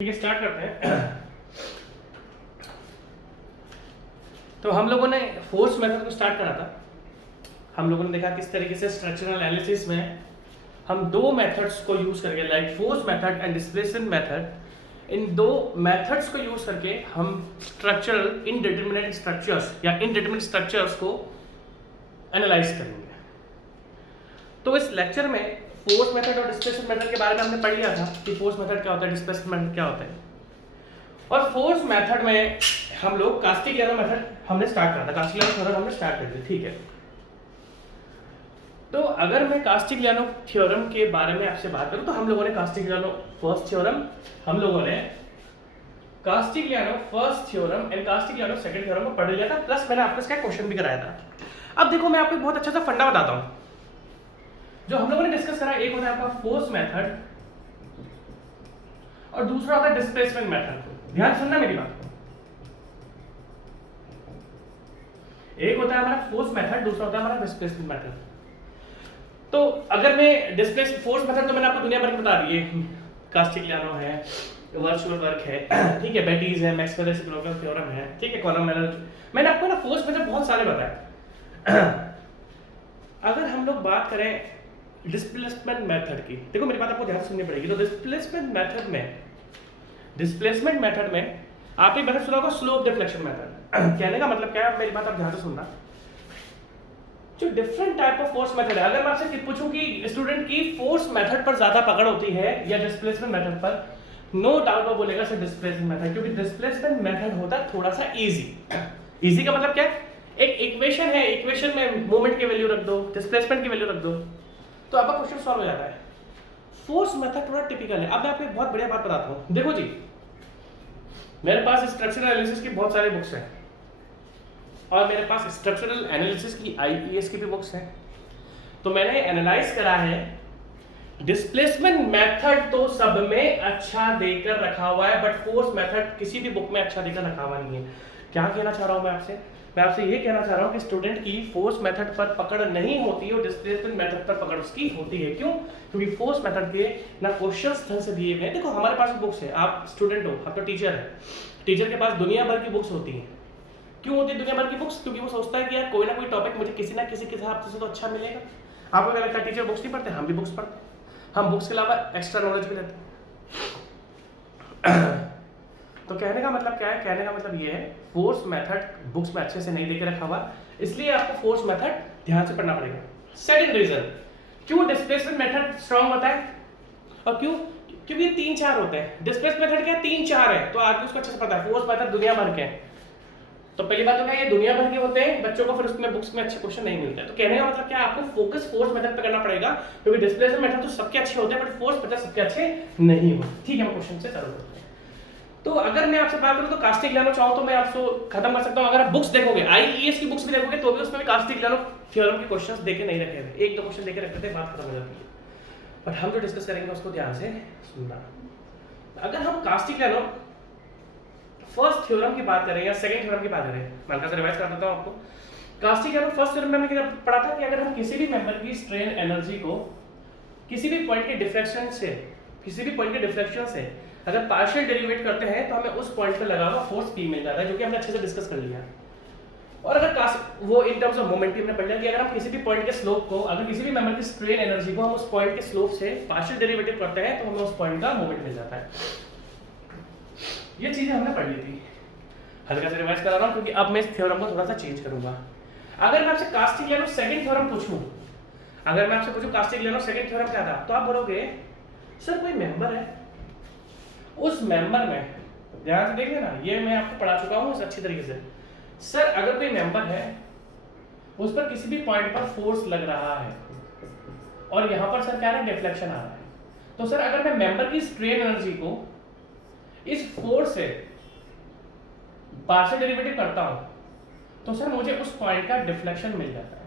ठीक है, स्टार्ट करते हैं। तो हम लोगों ने फोर्स मेथड को स्टार्ट करा था। हम लोगों ने देखा किस तरीके से स्ट्रक्चरल एनालिसिस में हम दो मेथड्स को यूज करके, like force method and displacement method, इन दो मेथड्स को यूज करके हम स्ट्रक्चरल इनडिटरमिनेट स्ट्रक्चर्स या इनडिटरमिनेट स्ट्रक्चर्स को एनालाइज करेंगे। तो इस लेक्चर में फोर्स मेथड और डिस्प्लेसमेंट मेथड के बारे में हमने पढ़ लिया था कि फोर्स मेथड क्या होता है, डिस्प्लेसमेंट मेथड क्या होता है। और फोर्स मेथड में हम लोग कास्टिग्लियानो मेथड हमने स्टार्ट करा था, कास्टिग्लियानो मेथड हमने स्टार्ट कर दी, ठीक है। तो अगर मैं कास्टिग्लियानो थ्योरम के बारे में आपसे बात करूं तो हम लोगों ने कास्टिग्लियानो फर्स्ट थ्योरम, हम लोगों ने Castigliano first theorem and Castigliano second theorem को पढ़ लिया था, प्लस मैंने आपको इसका क्वेश्चन भी कराया था। अब देखो मैं आपको बहुत अच्छा सा फंडा बताता हूं जो हम लोगों ने डिस्कस करा। एक होता है आपका फोर्स मेथड और दूसरा होता है डिस्प्लेसमेंट मेथड। ध्यान सुनना मेरी बात। एक होता है हमारा फोर्स मेथड, दूसरा होता है हमारा डिस्प्लेसमेंट मेथड। तो अगर मैं डिस्प्लेस फोर्स मेथड तो मैंने आपको दुनिया भर के बता दिए, कास्टिग्लियानो है, वर्चुअल वर्क है, ठीक है, बेटीज है, मैक्सवेल रेसिप्रोकल थ्योरम है, ठीक है, कॉलम मैंने आपको ना फोर्स मेथड बहुत सारे बताए। अगर हम लोग बात करें डिस्प्लेसमेंट मेथड की, देखो मेरी बात आपको ध्यान से सुननी पड़ेगी। तो डिस्प्लेसमेंट मेथड में आपने मेथड सुना होगा स्लोप डिफ्लेक्शन मेथड। कहने का मतलब क्या है, मेरी बात आप ध्यान से सुनना। जो different type of force method है, अगर मैं आपसे पूछूं कि स्टूडेंट की फोर्स मेथड पर ज्यादा पकड़ होती है या डिस्प्लेसमेंट मेथड पर, नो डाउट वो बोलेगा सर डिस्प्लेसमेंट मेथड, क्योंकि डिस्प्लेसमेंट मेथड होता है थोड़ा सा इजी का मतलब क्या है, एक इक्वेशन है, इक्वेशन में मोमेंट की वैल्यू रख दो, डिस्प्लेसमेंट की वैल्यू रख दो, तो आपका क्वेश्चन सॉल्व हो जाता है। फोर्स मेथड थोड़ा टिपिकल है। अब मैं आपको एक बहुत बढ़िया बात बताता हूं। देखो जी, मेरे पास स्ट्रक्चरल एनालिसिस की बहुत सारी बुक्स हैं और मेरे पास स्ट्रक्चरल एनालिसिस की आईईएस की भी बुक्स हैं। तो मैंने एनालाइज करा है, डिस्प्लेसमेंट मेथड तो सब में अच्छा देकर रखा हुआ है, बट फोर्स मेथड किसी भी बुक में अच्छा देकर रखा हुआ नहीं है। क्या कहना चाह रहा हूं मैं आपसे ये कहना चाह रहा हूं कि स्टूडेंट की फोर्स मेथड पर पकड़ नहीं होती और डिस्प्लेसमेंट मेथड पर पकड़ उसकी होती है। क्यों? क्योंकि फोर्स मेथड के ना क्वेश्चंस ढंग से दिए गए हैं। देखो हमारे पास बुक्स है, आप स्टूडेंट हो, आप तो टीचर है, टीचर के पास दुनिया भर की बुक्स होती हैं। क्यों होती है दुनिया भर की बुक्स? क्योंकि वो सोचता है कि यार कोई ना कोई टॉपिक मुझे किसी ना किसी के हिसाब से तो अच्छा मिलेगा। आपको क्या लगता है टीचर बुक्स नहीं पढ़ते? हम भी बुक्स पढ़ते हैं, हम बुक्स के अलावा एक्स्ट्रा नॉलेज भी लेते हैं। तो कहने का मतलब क्या है? कहने का मतलब ये है, फोर्स मेथड बुक्स में अच्छे से नहीं देके रखा हुआ, इसलिए आपको फोर्स मेथड ध्यान से पढ़ना पड़ेगा। सेकंड रीजन क्यों डिस्प्लेसमेंट मेथड स्ट्रांग होता है और क्यों? क्योंकि 3-4 होते हैं। डिस्प्लेसमेंट मेथड क्या 3-4 है, तो आदमी उसको अच्छे से पता है। फोर्स मेथड दुनिया भर के हैं, तो पहली बात तो क्या, ये दुनिया भर के होते हैं, बच्चों को फिर उसमें बुक्स में अच्छे क्वेश्चन नहीं मिलते हैं। तो कहने का मतलब क्या, आपको फोकस फोर्स मेथड पे करना पड़ेगा, क्योंकि डिस्प्लेसमेंट मेथड तो सबके अच्छे होते हैं बट फोर्स मेथड सबके अच्छे नहीं होते। ठीक है, हम क्वेश्चन से चालू करते हैं। तो अगर मैं आपसे बात करूं तो कास्टिग्लियानो चाहूं तो मैं आपको खत्म कर सकता हूं। अगर आप बुक्स देखोगे, आईईएस की बुक्स भी देखोगे, तो भी उसमें भी कास्टिग्लियानो थ्योरम के क्वेश्चंस देके नहीं रखे हुए, एक दो क्वेश्चन देके रखते थे, बात खत्म हो जाती है। बट हम जो डिस्कस करेंगे उसको ध्यान से सुनना। अगर हम कास्टिग्लियानो फर्स्ट थ्योरम की बात करें या सेकंड थ्योरम की बात करें, मैं हल्का सा रिवाइज कर देता हूं आपको। कास्टिग्लियानो फर्स्ट थ्योरम में हमने पढ़ा था कि अगर हम किसी भी मेंबर की स्ट्रेन एनर्जी को किसी भी पॉइंट के डिफ्लेक्शन से अगर पार्शियल डेरिवेट करते हैं तो हमें उस पॉइंट पे लगा हुआ फोर्स P मिल जाता है, जो कि हमने अच्छे से डिस्कस कर लिया। और अगर वो इन टर्म्स ऑफ मोमेंटम ने पढ़ लिया कि अगर हम किसी भी पॉइंट के स्लोप को, अगर किसी भी मेंबर की स्ट्रेन एनर्जी को हम उस पॉइंट के स्लोप से पार्शियल डेरिवेटिव करते हैं तो हमें उस पॉइंट का मोमेंट मिल जाता है। ये चीजें हमने पढ़ ली थी, हल्का से रिवाइज करा रहा हूं क्योंकि अब मैं इस थ्योरम को थोड़ा सा चेंज करूंगा। अगर मैं आपसे कास्टिग्लियानो सेकंड थ्योरम पूछूं, अगर मैं आपसे पूछूं कास्टिग्लियानो सेकंड थ्योरम क्या था, तो आप बोलोगे सर कोई मेंबर है, उस मेंबर में, ध्यान से देख लेना, ये मैं आपको पढ़ा चुका हूं अच्छी तरीके से। सर अगर कोई मेंबर है, उस पर किसी भी पॉइंट पर फोर्स लग रहा है और यहां पर सर क्या है, डिफ्लेक्शन आ रहा है, तो सर अगर मैं मेंबर की स्ट्रेन एनर्जी को इस फोर्स से पार्शियल डेरिवेटिव करता हूं तो सर मुझे उस पॉइंट का डिफ्लेक्शन मिल जाता है।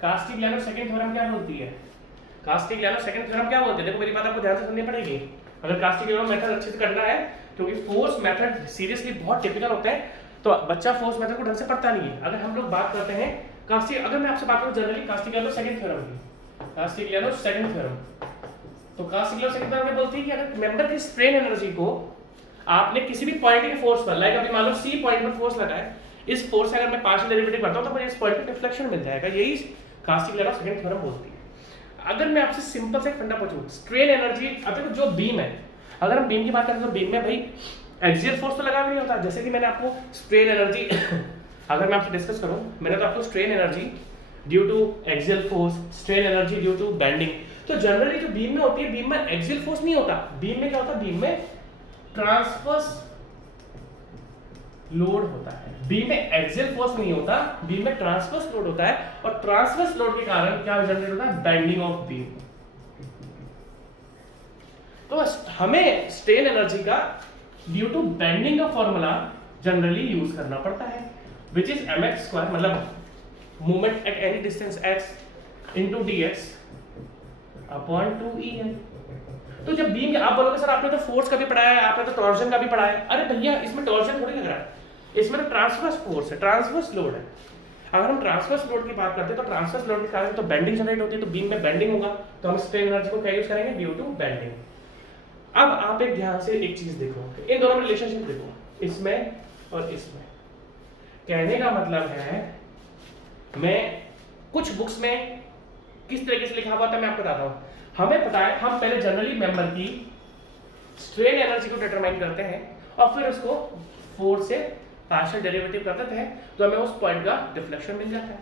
कास्टिग्लियानो सेकंड थ्योरम क्या बोलती है? कास्टिग्लियानो सेकंड थ्योरम क्या बोलते हैं? देखो मेरी बात आपको ध्यान से सुननी पड़ेगी अगर कास्टिग्लियानो मेथड अच्छे से करना है, क्योंकि फोर्स मेथड सीरियसली बहुत टिपिकल होते हैं, तो बच्चा फोर्स मेथड को ढंग से पढ़ता नहीं है। अगर हम लोग बात करते हैं अगर मैं आपसे बात करूं जनरली कास्टिग्लियानो सेकंड थ्योरम की, कास्टिग्लियानो सेकंड थ्योरम, तो कास्टिग्लियानो सेकंड थ्योरम में बोलती है कि अगर मेंबर की स्ट्रेन एनर्जी को आपने किसी भी पॉइंट के फोर्स पर, लाइक अभी मान लो सी पॉइंट पर फोर्स लगा है, इस फोर्स से अगर मैं पार्शियल डेरिवेटिव करता हूं तो मुझे इस पॉइंट पे डिफ्लेक्शन मिल जाएगा। यही कास्टिग्लिआनो सेकंड थ्योरम बोलती है। अगर मैं आपसे सिंपल से फंडा पूछूं, स्ट्रेन एनर्जी, अब देखो जो बीम है, अगर हम बीम की बात करें तो बीम में भाई एक्सियल फोर्स तो लगा भी नहीं होता। जैसे कि मैंने आपको स्ट्रेन एनर्जी अगर मैं आपसे डिस्कस करूं, मैंने तो आपको strain energy due to axial force, strain energy due to bending, तो जनरली जो बीम में होती है, बीम में एक्सियल फोर्स नहीं होता, बीम में क्या होता है, बीम में ट्रांसवर्स लोड होता है। बीम में एक्सियल फोर्स नहीं होता, बीम में ट्रांसवर्स लोड होता है, और ट्रांसवर्स लोड के कारण क्या जनरेट होता है, बेंडिंग ऑफ बीम। तो हमें स्ट्रेन एनर्जी का ड्यू टू बेंडिंग का फॉर्मूला जनरली यूज करना पड़ता है, विच इज mx², मतलब movement at any distance x into dx upon 2en। तो जब बीम, आप बोलोगे सर आपने तो फोर्स का भी पढ़ाया है, आपने तो टॉर्जन का भी पढ़ाया है। अरे भैया इसमें टॉर्जन थोड़ी लग रहा है, इसमें तो ट्रांसवर्स फोर्स है, ट्रांसवर्स लोड है। अगर हम ट्रांसवर्स लोड की बात करते हैं तो ट्रांसवर्स लोड के कारण तो बेंडिंग जनरेट होती है, तो बीम में बेंडिंग होगा, तो हम स्ट्रेन एनर्जी को क्या यूज करेंगे, ड्यू टू बेंडिंग। अब आप एक ध्यान से एक चीज देखो, इन दोनों में रिलेशनशिप देखो, इसमें और इसमें। कहने का मतलब है, मैं कुछ बुक्स में किस तरीके से लिखा हुआ था मैं आपको बताता हूं। हमें पता है, हम पहले जनरली मेंबर की स्ट्रेन एनर्जी को डिटरमाइन करते हैं और फिर उसको फोर्स से पार्शियल डेरिवेटिव कर देते हैं, तो हमें उस पॉइंट का डिफ्लेक्शन मिल जाता है।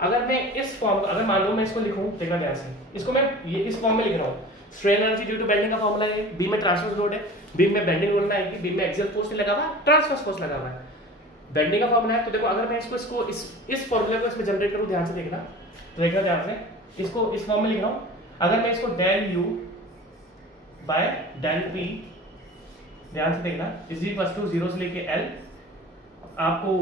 अगर मैं इस फॉर्म, अगर मान लो मैं इसको लिखूं, देखना ध्यान से, इसको मैं ये इस फॉर्म में लिख रहा हूं, strain energy due to bending का फॉर्मूला है, बीम में ट्रांसवर्स लोड है, बीम में बेंडिंग लोड आएगी, बीम में एक्सियल फोर्स नहीं लगा हुआ, ट्रांसवर्स फोर्स लगा हुआ है, बेंडिंग का फॉर्मूला है। तो देखो अगर मैं इसको इस फॉर्मूले को इसमें जनरेट करूं, ध्यान से देखना, तो देखना ध्यान से, इसको इस फॉर्म में लिख रहा हूं। अगर मैं इसको del U by del P, ध्यान से देखना, इज इक्वल टू 0 से लेके l, आपको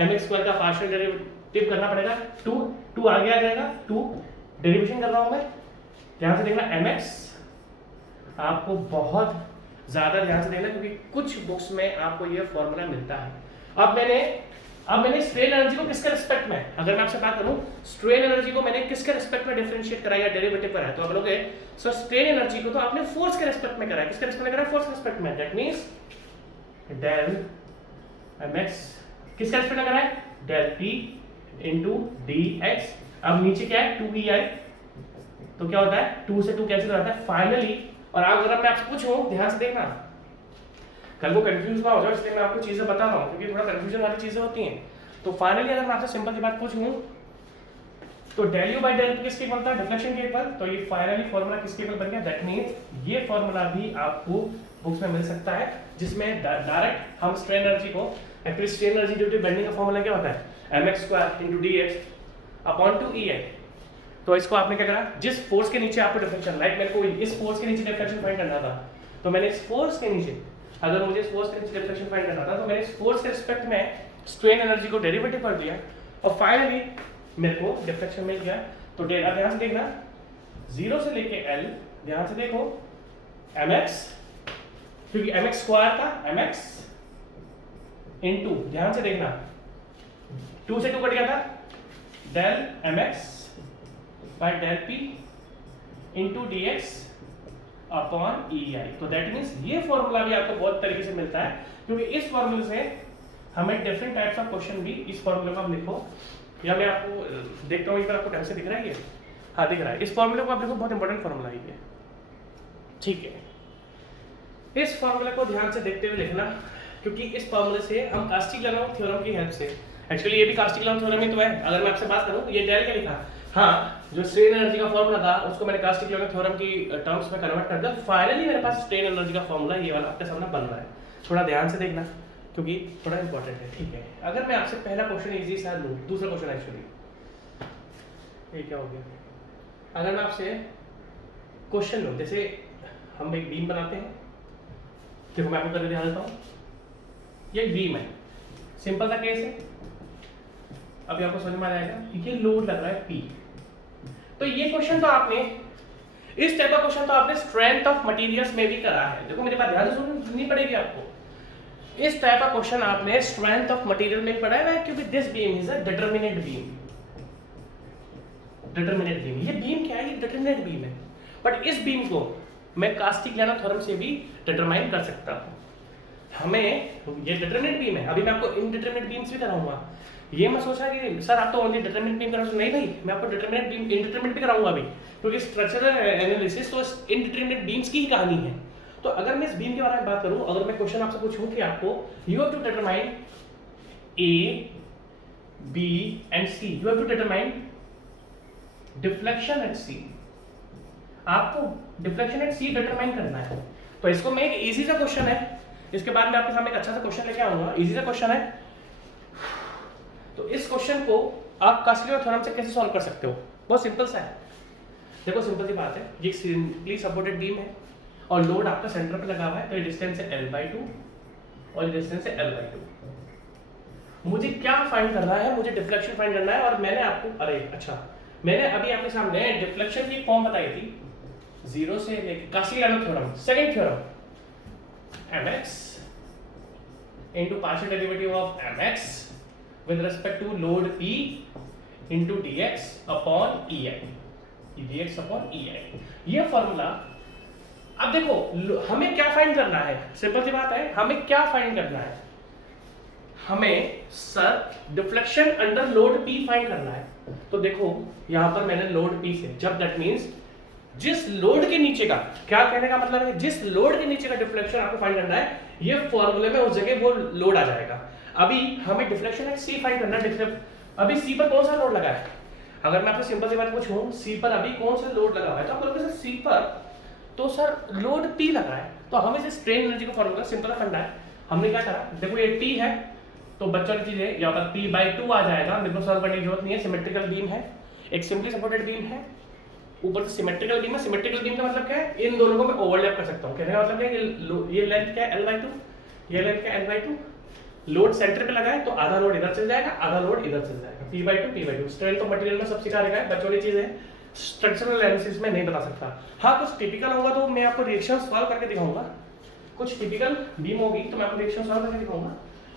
mx² का पार्शियल डेरिवेटिव करना पड़ेगा, 2 आगे आ जाएगा, 2 डेरिवेशन कर रहा हूं मैं, ध्यान से देखना, mx आपको बहुत ज्यादा ध्यान से देखना, क्योंकि कुछ बुक्स में आपको ये फॉर्मूला मिलता है। अब मैंने स्ट्रेन एनर्जी को किसके रिस्पेक्ट में, अगर मैं आपसे बात करूं, स्ट्रेन एनर्जी को मैंने किसके रिस्पेक्ट में डिफरेंशिएट कराया, डेरिवेटिव कराया, तो आप लोगे सर स्ट्रेन एनर्जी को तो आपने फोर्स के रिस्पेक्ट में कराया, किसके रिस्पेक्ट में कराया, फोर्स के रिस्पेक्ट में, दैट मींस डेल mx किसके रिस्पेक्ट में कराया, डेल p इनटू dx। अब नीचे क्या है, 2ei, तो क्या होता है, 2 से 2 कैंसिल हो जाता है फाइनली। और अगर मैं आपसे पूछूं, ध्यान से देखना, कल को कंफ्यूज ना हो जाओ, इसलिए मैं आपको चीजें बता रहा हूं, क्योंकि थोड़ा कंफ्यूजन वाली चीजें होती हैं। तो फाइनली अगर मैं आपसे सिंपल सी बात पूछूं, तो del U by del P किसके इक्वल था, डिफ्लेक्शन के इक्वल, तो ये फाइनली फॉर्मूला किसके इक्वल बन गया, दैट मींस ये फॉर्मूला भी आपको बुक्स में मिल सकता है, जिसमें डायरेक्ट हम स्ट्रेन एनर्जी को, actually strain energy due to bending का फॉर्मूला क्या होता है, mx² dx अपॉन 2en। तो इसको आपने क्या करा, जिस फोर्स के नीचे आपको डिफ्लेक्शन, लाइक मेरे को इस फोर्स के नीचे डिफ्लेक्शन फाइंड करना था, तो मैंने इस फोर्स के नीचे, अगर मुझे इस फोर्स के नीचे डिफ्लेक्शन फाइंड करना था, तो मैंने इस फोर्स के रिस्पेक्ट में स्ट्रेन एनर्जी को डेरिवेटिव कर दिया, और फाइनली मेरे को डिफ्लेक्शन मिल गया। तो ध्यान से देखना, 0 से लेके l, ध्यान से देखो, mx, क्योंकि mx² था, mx इनटू, ध्यान से देखना, 2 से 2 कट गया था, del mx by del p into dx upon ei। तो दैट मींस ये फॉर्मूला भी आपको बहुत तरीके से मिलता है, क्योंकि इस फॉर्मूले से हमें डिफरेंट टाइप्स ऑफ क्वेश्चन भी, इस फॉर्मूले को आप लिखो, या मैं आपको देखता हूँ इधर, आपको ढंग से दिख रहा है ये, हाँ दिख रहा है, इस फॉर्मूले को आप देखो, बहुत इंपॉर्टेंट फॉर्मूला है ये, ठीक है। इस फॉर्मूले को ध्यान से देखते हुए लिखना, क्योंकि इस फॉर्मूले से हम कास्टिग्लिआनो थ्योरम की हेल्प से, एक्चुअली ये भी कास्टिग्लिआनो थ्योरम ही तो है, अगर मैं आपसे बात करूं, ये डेल क्या लिखा, हाँ जो स्ट्रेन एनर्जी का फॉर्मूला था उसको मैंने कास्टिग्लिआनो थ्योरम की टर्म्स में कन्वर्ट कर दिया, फाइनली मेरे पास स्ट्रेन एनर्जी का फॉर्मूला ये वाला आपके सामने बन रहा है। थोड़ा ध्यान से देखना, क्योंकि थोड़ा इंपॉर्टेंट है, ठीक है। अगर मैं आपसे पहला क्वेश्चन इजी सा लूं, दूसरा क्वेश्चन एक्चुअली ये क्या हो गया, अगर मैं आपसे क्वेश्चन लूं, जैसे हम एक बीम बनाते हैं, देखो मैं आपको करके दिखा देता हूँ, ये एक बीम है, सिंपल सा केस है, अभी आपको समझ में आ जाएगा, ये लोड लग रहा है P। तो ये क्वेश्चन तो आपने, इस टाइप का क्वेश्चन तो आपने स्ट्रेंथ ऑफ मटेरियल्स में भी करा है, देखो मेरी बात ध्यान से सुननी पड़ेगी आपको, इस टाइप का क्वेश्चन आपने स्ट्रेंथ ऑफ मटेरियल में पढ़ा है, क्योंकि this beam is a determinate beam. Determinate beam, ये बीम क्या है, ये डिटरमिनेट बीम है, बट इस बीम को मैं कास्टिग्लिआनो थ्योरम से भी डिटरमाइन कर सकता हूं। हमें ये डिटरमिनेंट बीम है, अभी मैं आपको इनडिटरमिनेंट बीम्स भी कराऊंगा। ये मैं सोचा कि सर आप तो ओनली डिटरमिनेंट बीम कराओगे, नहीं भाई मैं आपको डिटरमिनेंट बीम इनडिटरमिनेंट भी कराऊंगा अभी, क्योंकि स्ट्रक्चरल एनालिसिस तो इनडिटरमिनेंट बीम्स की ही कहानी है। तो अगर मैं इस बीम के बारे में बात करूं, अगर मैं क्वेश्चन आपसे पूछूं कि आपको you have to determine A B and C, you have to determine deflection at C, आपको डिफ्लेक्शन एट सी डिटरमाइन करना है। तो इसको मैं एक इजी सा क्वेश्चन है, इसके बाद मैं आपके सामने एक अच्छा सा क्वेश्चन लेके आऊंगा, इजी सा क्वेश्चन है। तो इस क्वेश्चन को आप कास्टिलियो थ्योरम से कैसे सॉल्व कर सकते हो, बहुत सिंपल सा है। देखो सिंपल सी बात है, ये सिंपली सपोर्टेड बीम है और लोड आपका सेंटर पे लगा हुआ है, तो ये डिस्टेंस है L/2 और ये डिस्टेंस है L/2। मुझे क्या फाइंड करना है, मुझे डिफ्लेक्शन फाइंड करना है। और मैंने आपको मैंने अभी आपके सामने डिफ्लेक्शन की फॉर्म बताई थी, जीरो से लेके Castigliano theorem, second theorem, mx into partial derivative of mx with respect to load P into dx upon EI, dx upon EI, ये फॉर्मूला। अब देखो हमें क्या फाइंड करना है, सिंपल सी बात है, हमें क्या फाइंड करना है, हमें sir deflection under load P find करना है। तो देखो यहां पर मैंने लोड P से, जब दैट मींस जिस लोड के नीचे का, क्या कहने का मतलब है, जिस लोड के नीचे का डिफ्लेक्शन आपको फाइंड करना है, ये फॉर्मूले में उस जगह वो लोड आ जाएगा। अभी हमें डिफ्लेक्शन एट सी फाइंड करना है। अभी सी पर कौन सा लोड लगा है, अगर मैं आपसे सिंपल सी बात पूछूं, सी पर अभी कौन सा लोड लगा हुआ है, तो आप बोलोगे सर सी पर तो सर लोड P लगा है, तो हमें से स्ट्रेन एनर्जी का फॉर्मूला सिंपल फंडा है। हमने क्या करा, देखो ये T है, तो बच्चों की चीज है, यहाँ पर P/2 आ जाएगा, मेरे को सॉल्व करने की जरूरत नहीं है। सिमेट्रिकल बीम है, एक सिंपली सपोर्टेड बीम है, ऊपर से सिमेट्रिकल बीम है। सिमेट्रिकल बीम का मतलब क्या है, इन दोनों को मैं ओवरलैप कर सकता हूँ। कहने का मतलब क्या है, ये लेंथ क्या है L/2, ये लेंथ क्या है L/2, लोड सेंटर पे लगा है तो आधा लोड इधर चल जाएगा, आधा लोड इधर चल जाएगा, P/2। स्ट्रेंथ तो मटेरियल में सब सिखा रहेगा, बच्चों की चीज है, स्ट्रक्चरल एनालिसिस में नहीं बता सकता। हाँ कुछ टिपिकल होगा तो मैं आपको रिएक्शन सॉल्व करके दिखाऊंगा, कुछ टिपिकल बीम होगी तो मैं आपको रिएक्शन सॉल्व करके दिखाऊंगा,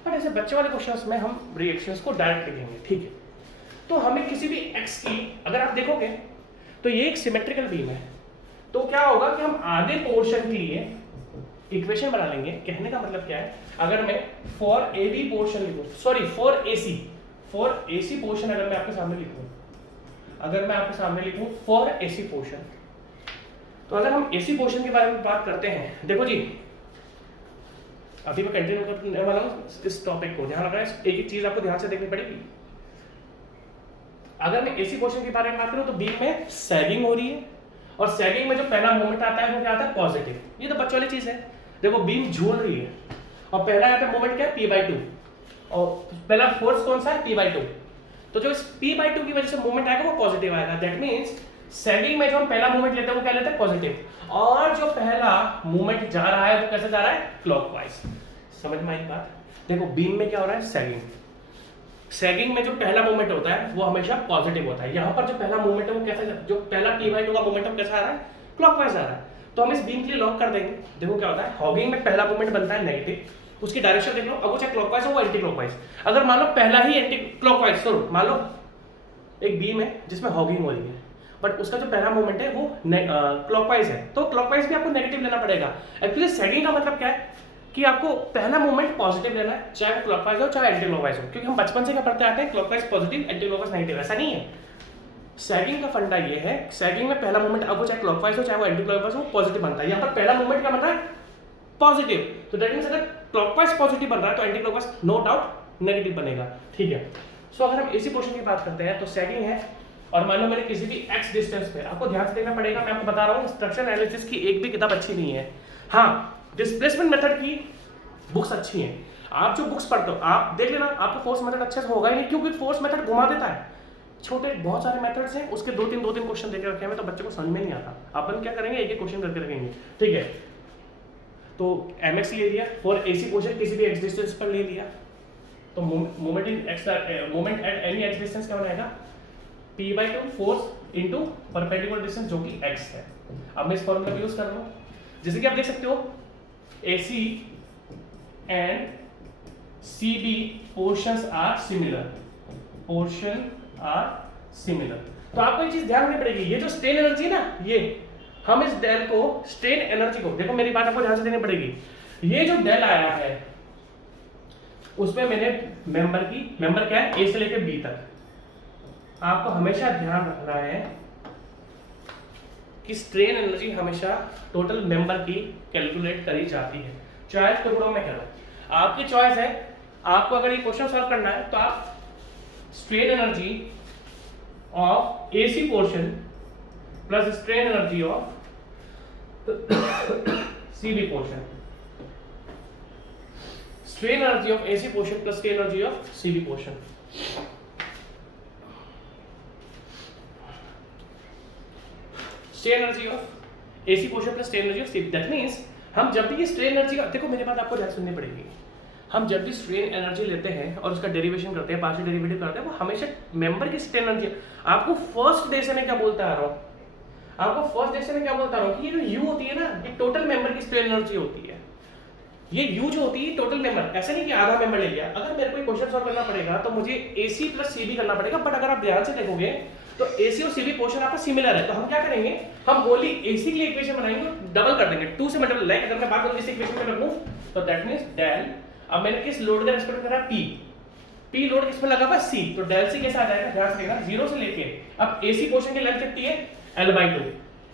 बट ऐसे बच्चे वाले क्वेश्चंस में हम रिएक्शंस को डायरेक्ट लिखेंगे, ठीक है। तो हमें किसी भी एक्स की, अगर आप देखोगे तो ये एक सिमेट्रिकल बीम है, तो क्या होगा कि हम आधे पोर्शन के लिए इक्वेशन बना लेंगे। कहने का मतलब क्या है, अगर मैं फॉर ए बी पोर्शन लिखूं, सॉरी फॉर एसी पोर्शन अगर मैं आपके सामने लिखूं, फॉर एसी पोर्शन, तो अगर हम एसी पोर्शन के बारे में बात करते हैं, देखो जी अभी मैं कंटिन्यू करने वाला हूं इस टॉपिक को, ध्यान रखना है, एक चीज आपको ध्यान से देखनी पड़ेगी। अगर मैं एसी पोर्शन के बारे में बात करूं तो बीम में सैगिंग हो रही है, और सैगिंग में जो पहला मोमेंट आता है वो क्या आता है, पॉजिटिव। ये तो बच्चों वाली चीज है, देखो बीम झूल रही है और पहला यहाँ पे मोमेंट क्या है, P/2, और पहला फोर्स कौन सा है, P/2। तो जो इस P/2 की वजह से मोमेंट आएगा वो पॉजिटिव आएगा। दैट मींस सैगिंग में जो हम पहला मोमेंट लेते हैं वो क्या लेते हैं, पॉजिटिव, और जो पहला मोमेंट जा रहा है वो कैसे जा रहा है, क्लॉकवाइज। समझ में आई बात। देखो बीम में क्या हो रहा है, सैगिंग में जो पहला मोमेंट होता है वो हमेशा पॉजिटिव होता है। यहाँ पर जो पहला मोमेंट है वो कैसा, जो पहला P/2 का मोमेंट है वो कैसा आ रहा है, क्लॉकवाइज आ रहा है। तो हम इस बीम के लिए लॉक कर देंगे। देखो क्या होता है, हॉगिंग में पहला मोमेंट बनता है नेगेटिव, उसकी डायरेक्शन देख लो, अब वो चाहे क्लॉकवाइज हो वो एंटी क्लॉकवाइज। अगर मान लो पहला ही एंटी क्लॉकवाइज, तो मान लो एक बीम है जिसमें हॉगिंग हो रही है, बट उसका जो पहला मोमेंट है वो क्लॉकवाइज है, तो क्लॉकवाइज भी आपको नेगेटिव लेना पड़ेगा। एक्चुअली सैगिंग का मतलब क्या है कि आपको पहला मोमेंट पॉजिटिव लेना है, चाहे वो क्लॉकवाइज हो चाहे एंटी क्लॉकवाइज हो, क्योंकि हम बचपन से क्या पढ़ते आते हैं, clockwise positive, anti clockwise negative, ऐसा नहीं है। सैगिंग का फंडा ये है, सैगिंग में पहला मोमेंट अब वो चाहे क्लॉकवाइज हो चाहे वो एंटी क्लॉकवाइज हो, पॉजिटिव बनता है। यहाँ पर पहला मोमेंट क्या बनता है, पॉजिटिव, तो दैट मींस अगर क्लॉकवाइज पॉजिटिव बन रहा है तो anti clockwise no doubt negative बनेगा, ठीक है। सो अगर हम एसी पोर्शन की बात करते हैं तो सैगिंग है, और मान लो मैंने किसी भी एक्स डिस्टेंस पे, आपको ध्यान से देखना पड़ेगा, मैं आपको बता रहा हूँ स्ट्रक्चर एनालिसिस की एक भी किताब अच्छी नहीं है। हाँ डिस्प्लेसमेंट मेथड की बुक्स अच्छी हैं, आप जो बुक्स पढ़ते हो आप देख लेना, आपको फोर्स मेथड अच्छे से होगा ही नहीं, क्योंकि फोर्स मेथड घुमा देता है। छोटे बहुत सारे मेथड्स हैं, उसके दो तीन क्वेश्चन देके रखे हैं, तो बच्चे को समझ में नहीं आता। अपन क्या करेंगे, एक एक क्वेश्चन करके रखेंगे, ठीक है। तो mx ले लिया, फॉर एसी पोर्शन किसी भी एक्स डिस्टेंस पर ले लिया, तो moment at any x distance क्या बनाएगा, P/2 force into perpendicular distance जो कि x है। अब मैं इस फॉर्मूला का यूज कर रहा हूं, जैसे कि आप देख सकते हो AC and CB portions are similar, तो आपको एक चीज ध्यान रखनी पड़ेगी, ये जो स्ट्रेन एनर्जी है ना, ये हम इस डेल को स्ट्रेन एनर्जी को, देखो मेरी बात आपको ध्यान से देनी पड़ेगी, ये जो डेल आया है उसमें मैंने मेंबर क्या है, ए से लेकर बी तक। आपको हमेशा ध्यान रखना है कि स्ट्रेन एनर्जी हमेशा टोटल मेंबर की कैलकुलेट करी जाती है। चॉइस को थोड़ा मैं कह रहा हूं, आपकी चॉइस है। आपको अगर ये क्वेश्चन सॉल्व करना है तो आप strain energy of AC portion plus strain energy of CB portion, strain energy of AC portion plus strain energy of CB portion. Strain energy of AC portion plus strain energy of CB, that means हम जब भी ये strain energy, देखो मेरे बात आपको ध्यान सुननी पड़ेगी। हम जब भी स्ट्रेन एनर्जी लेते हैं और उसका डेरिवेशन करते हैं, पार्शियल डेरिवेटिव करते हैं, वो हमेशा मेंबर की स्ट्रेन एनर्जी। आपको फर्स्ट डे से मैं क्या बोलता आ रहा हूं, आपको फर्स्ट डे से मैं क्या बोलता आ रहा हूं कि ये जो यू होती है ना, ये टोटल मेंबर की स्ट्रेन एनर्जी होती है। ये यू जो होती है टोटल मेंबर, ऐसा नहीं कि आधा मेंबर ले लिया। अगर मेरे को क्वेश्चन सॉल्व करना पड़ेगा तो मुझे एसी प्लस सीबी करना पड़ेगा, बट अगर आप ध्यान से देखोगे तो एसी और सीबी पोर्शन आपका सिमिलर है। तो हम क्या करेंगे, हम ओनली एसी के लिए इक्वेशन बनाएंगे, डबल कर देंगे, 2 से मल्टीप्लाई। लाइक अगर मैं बात करूं इस इक्वेशन में रखूं तो दैट मींस डेल, अब मैंने किस लोड का रेस्पेक्ट करा, पी लोड किस पे लगा हुआ, सी, तो डेल सी कैसे आ जाएगा, ध्यान से देखना, 0 से लेके अब एसी पोर्शन की लेंथ कितनी है, l/2,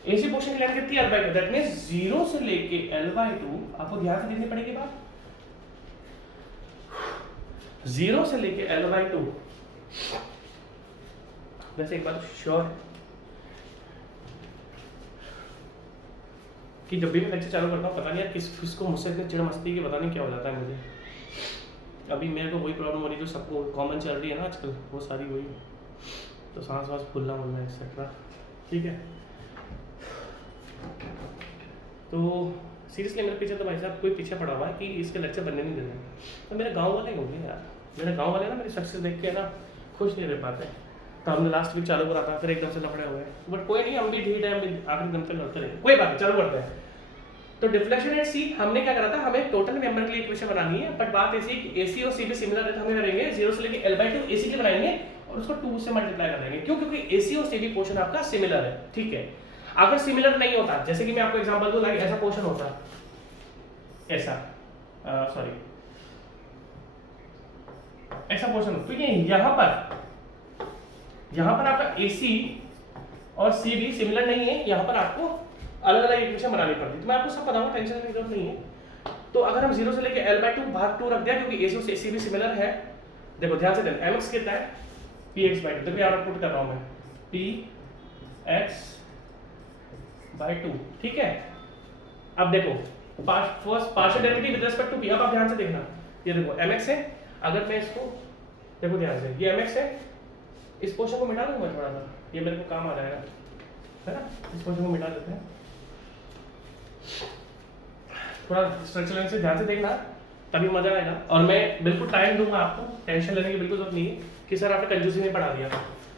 एसी पोर्शन की लेंथ कितनी है, l/2, दैट मींस 0 से लेके l/2, आपको ध्यान से देखनी पड़ेगी बात, 0 से लेके l/2। वैसे एक बात श्योर कि जब भी मैं लेक्चर चालू करता हूँ, पता नहीं यार किसको मुझसे इतनी चिढ़ मस्ती की पता नहीं क्या हो जाता है मुझे। अभी मेरे को वही प्रॉब्लम हो रही है जो सबको कॉमन चल रही है ना आजकल, वो सारी वही, तो सांस वास फूलना मुलना एक्सेट्रा, ठीक है। तो सीरियसली मेरे पीछे तो भाई साहब कोई पीछे पड़ा हुआ है कि इसके लेक्चर बनने नहीं देना। तो मेरे गांव वाले होंगे यार, मेरे गांव वाले ना मेरी सक्सेस देख के ना खुश नहीं रह पाते। तो हमने लास्ट वीक चालू करा था, फिर एकदम से लफड़े हुए, बट कोई नहीं, हम भी ढीठ है, हम भी आखिरी दम पे लड़ते रहे, कोई बात नहीं, चालू करते हैं। तो डिफ्लेक्शन एट सी हमने क्या करा था, हमें टोटल मेंबर के लिए इक्वेशन बनानी है, बट बात ऐसी कि एसी और सीबी सिमिलर है, तो हमें करेंगे 0 से लेके l/2 एसी के बनाएंगे और उसको 2 से मल्टीप्लाई कर देंगे। क्यों? क्योंकि एसी और सीबी पोर्शन आपका सिमिलर है, ठीक है। अगर सिमिलर नहीं होता, जैसे कि मैं आपको एग्जांपल दूं, लाइक ऐसा पोर्शन होता, ऐसा सॉरी ऐसा पोर्शन, तो ये यहां पर आपका एसी और सीबी सिमिलर नहीं है, यहां पर आपको अलग अलग इक्वेशन बनानी पड़ती है। तो मैं आपको सब बताऊंगा, टेंशन की जरूरत नहीं है। तो अगर हम 0 से लेके l/2 भाग 2 रख दिया, क्योंकि एसी और सीबी सिमिलर है, देखो ध्यान से देखो, mx कितना है, px/2, देखो यहाँ पुट कर रहा हूं मैं, px/2, ठीक है। अब देखो first partial derivative with respect to p, अब आप ध्यान से देखना, ये देखो mx है, अगर मैं इसको देखो ध्यान से, ये mx है, इस पोर्शन को मिटा दूंगा थोड़ा सा, ये मेरे को काम आ जाएगा, है ना। इस पोर्शन को मिटा देते हैं, थोड़ा स्ट्रक्चर से ध्यान से देखना, तभी मजा आएगा। और मैं बिल्कुल टाइम दूंगा आपको, टेंशन लेने की बिल्कुल जरूरत नहीं है कि सर आपने कंजूसी में पढ़ा दिया।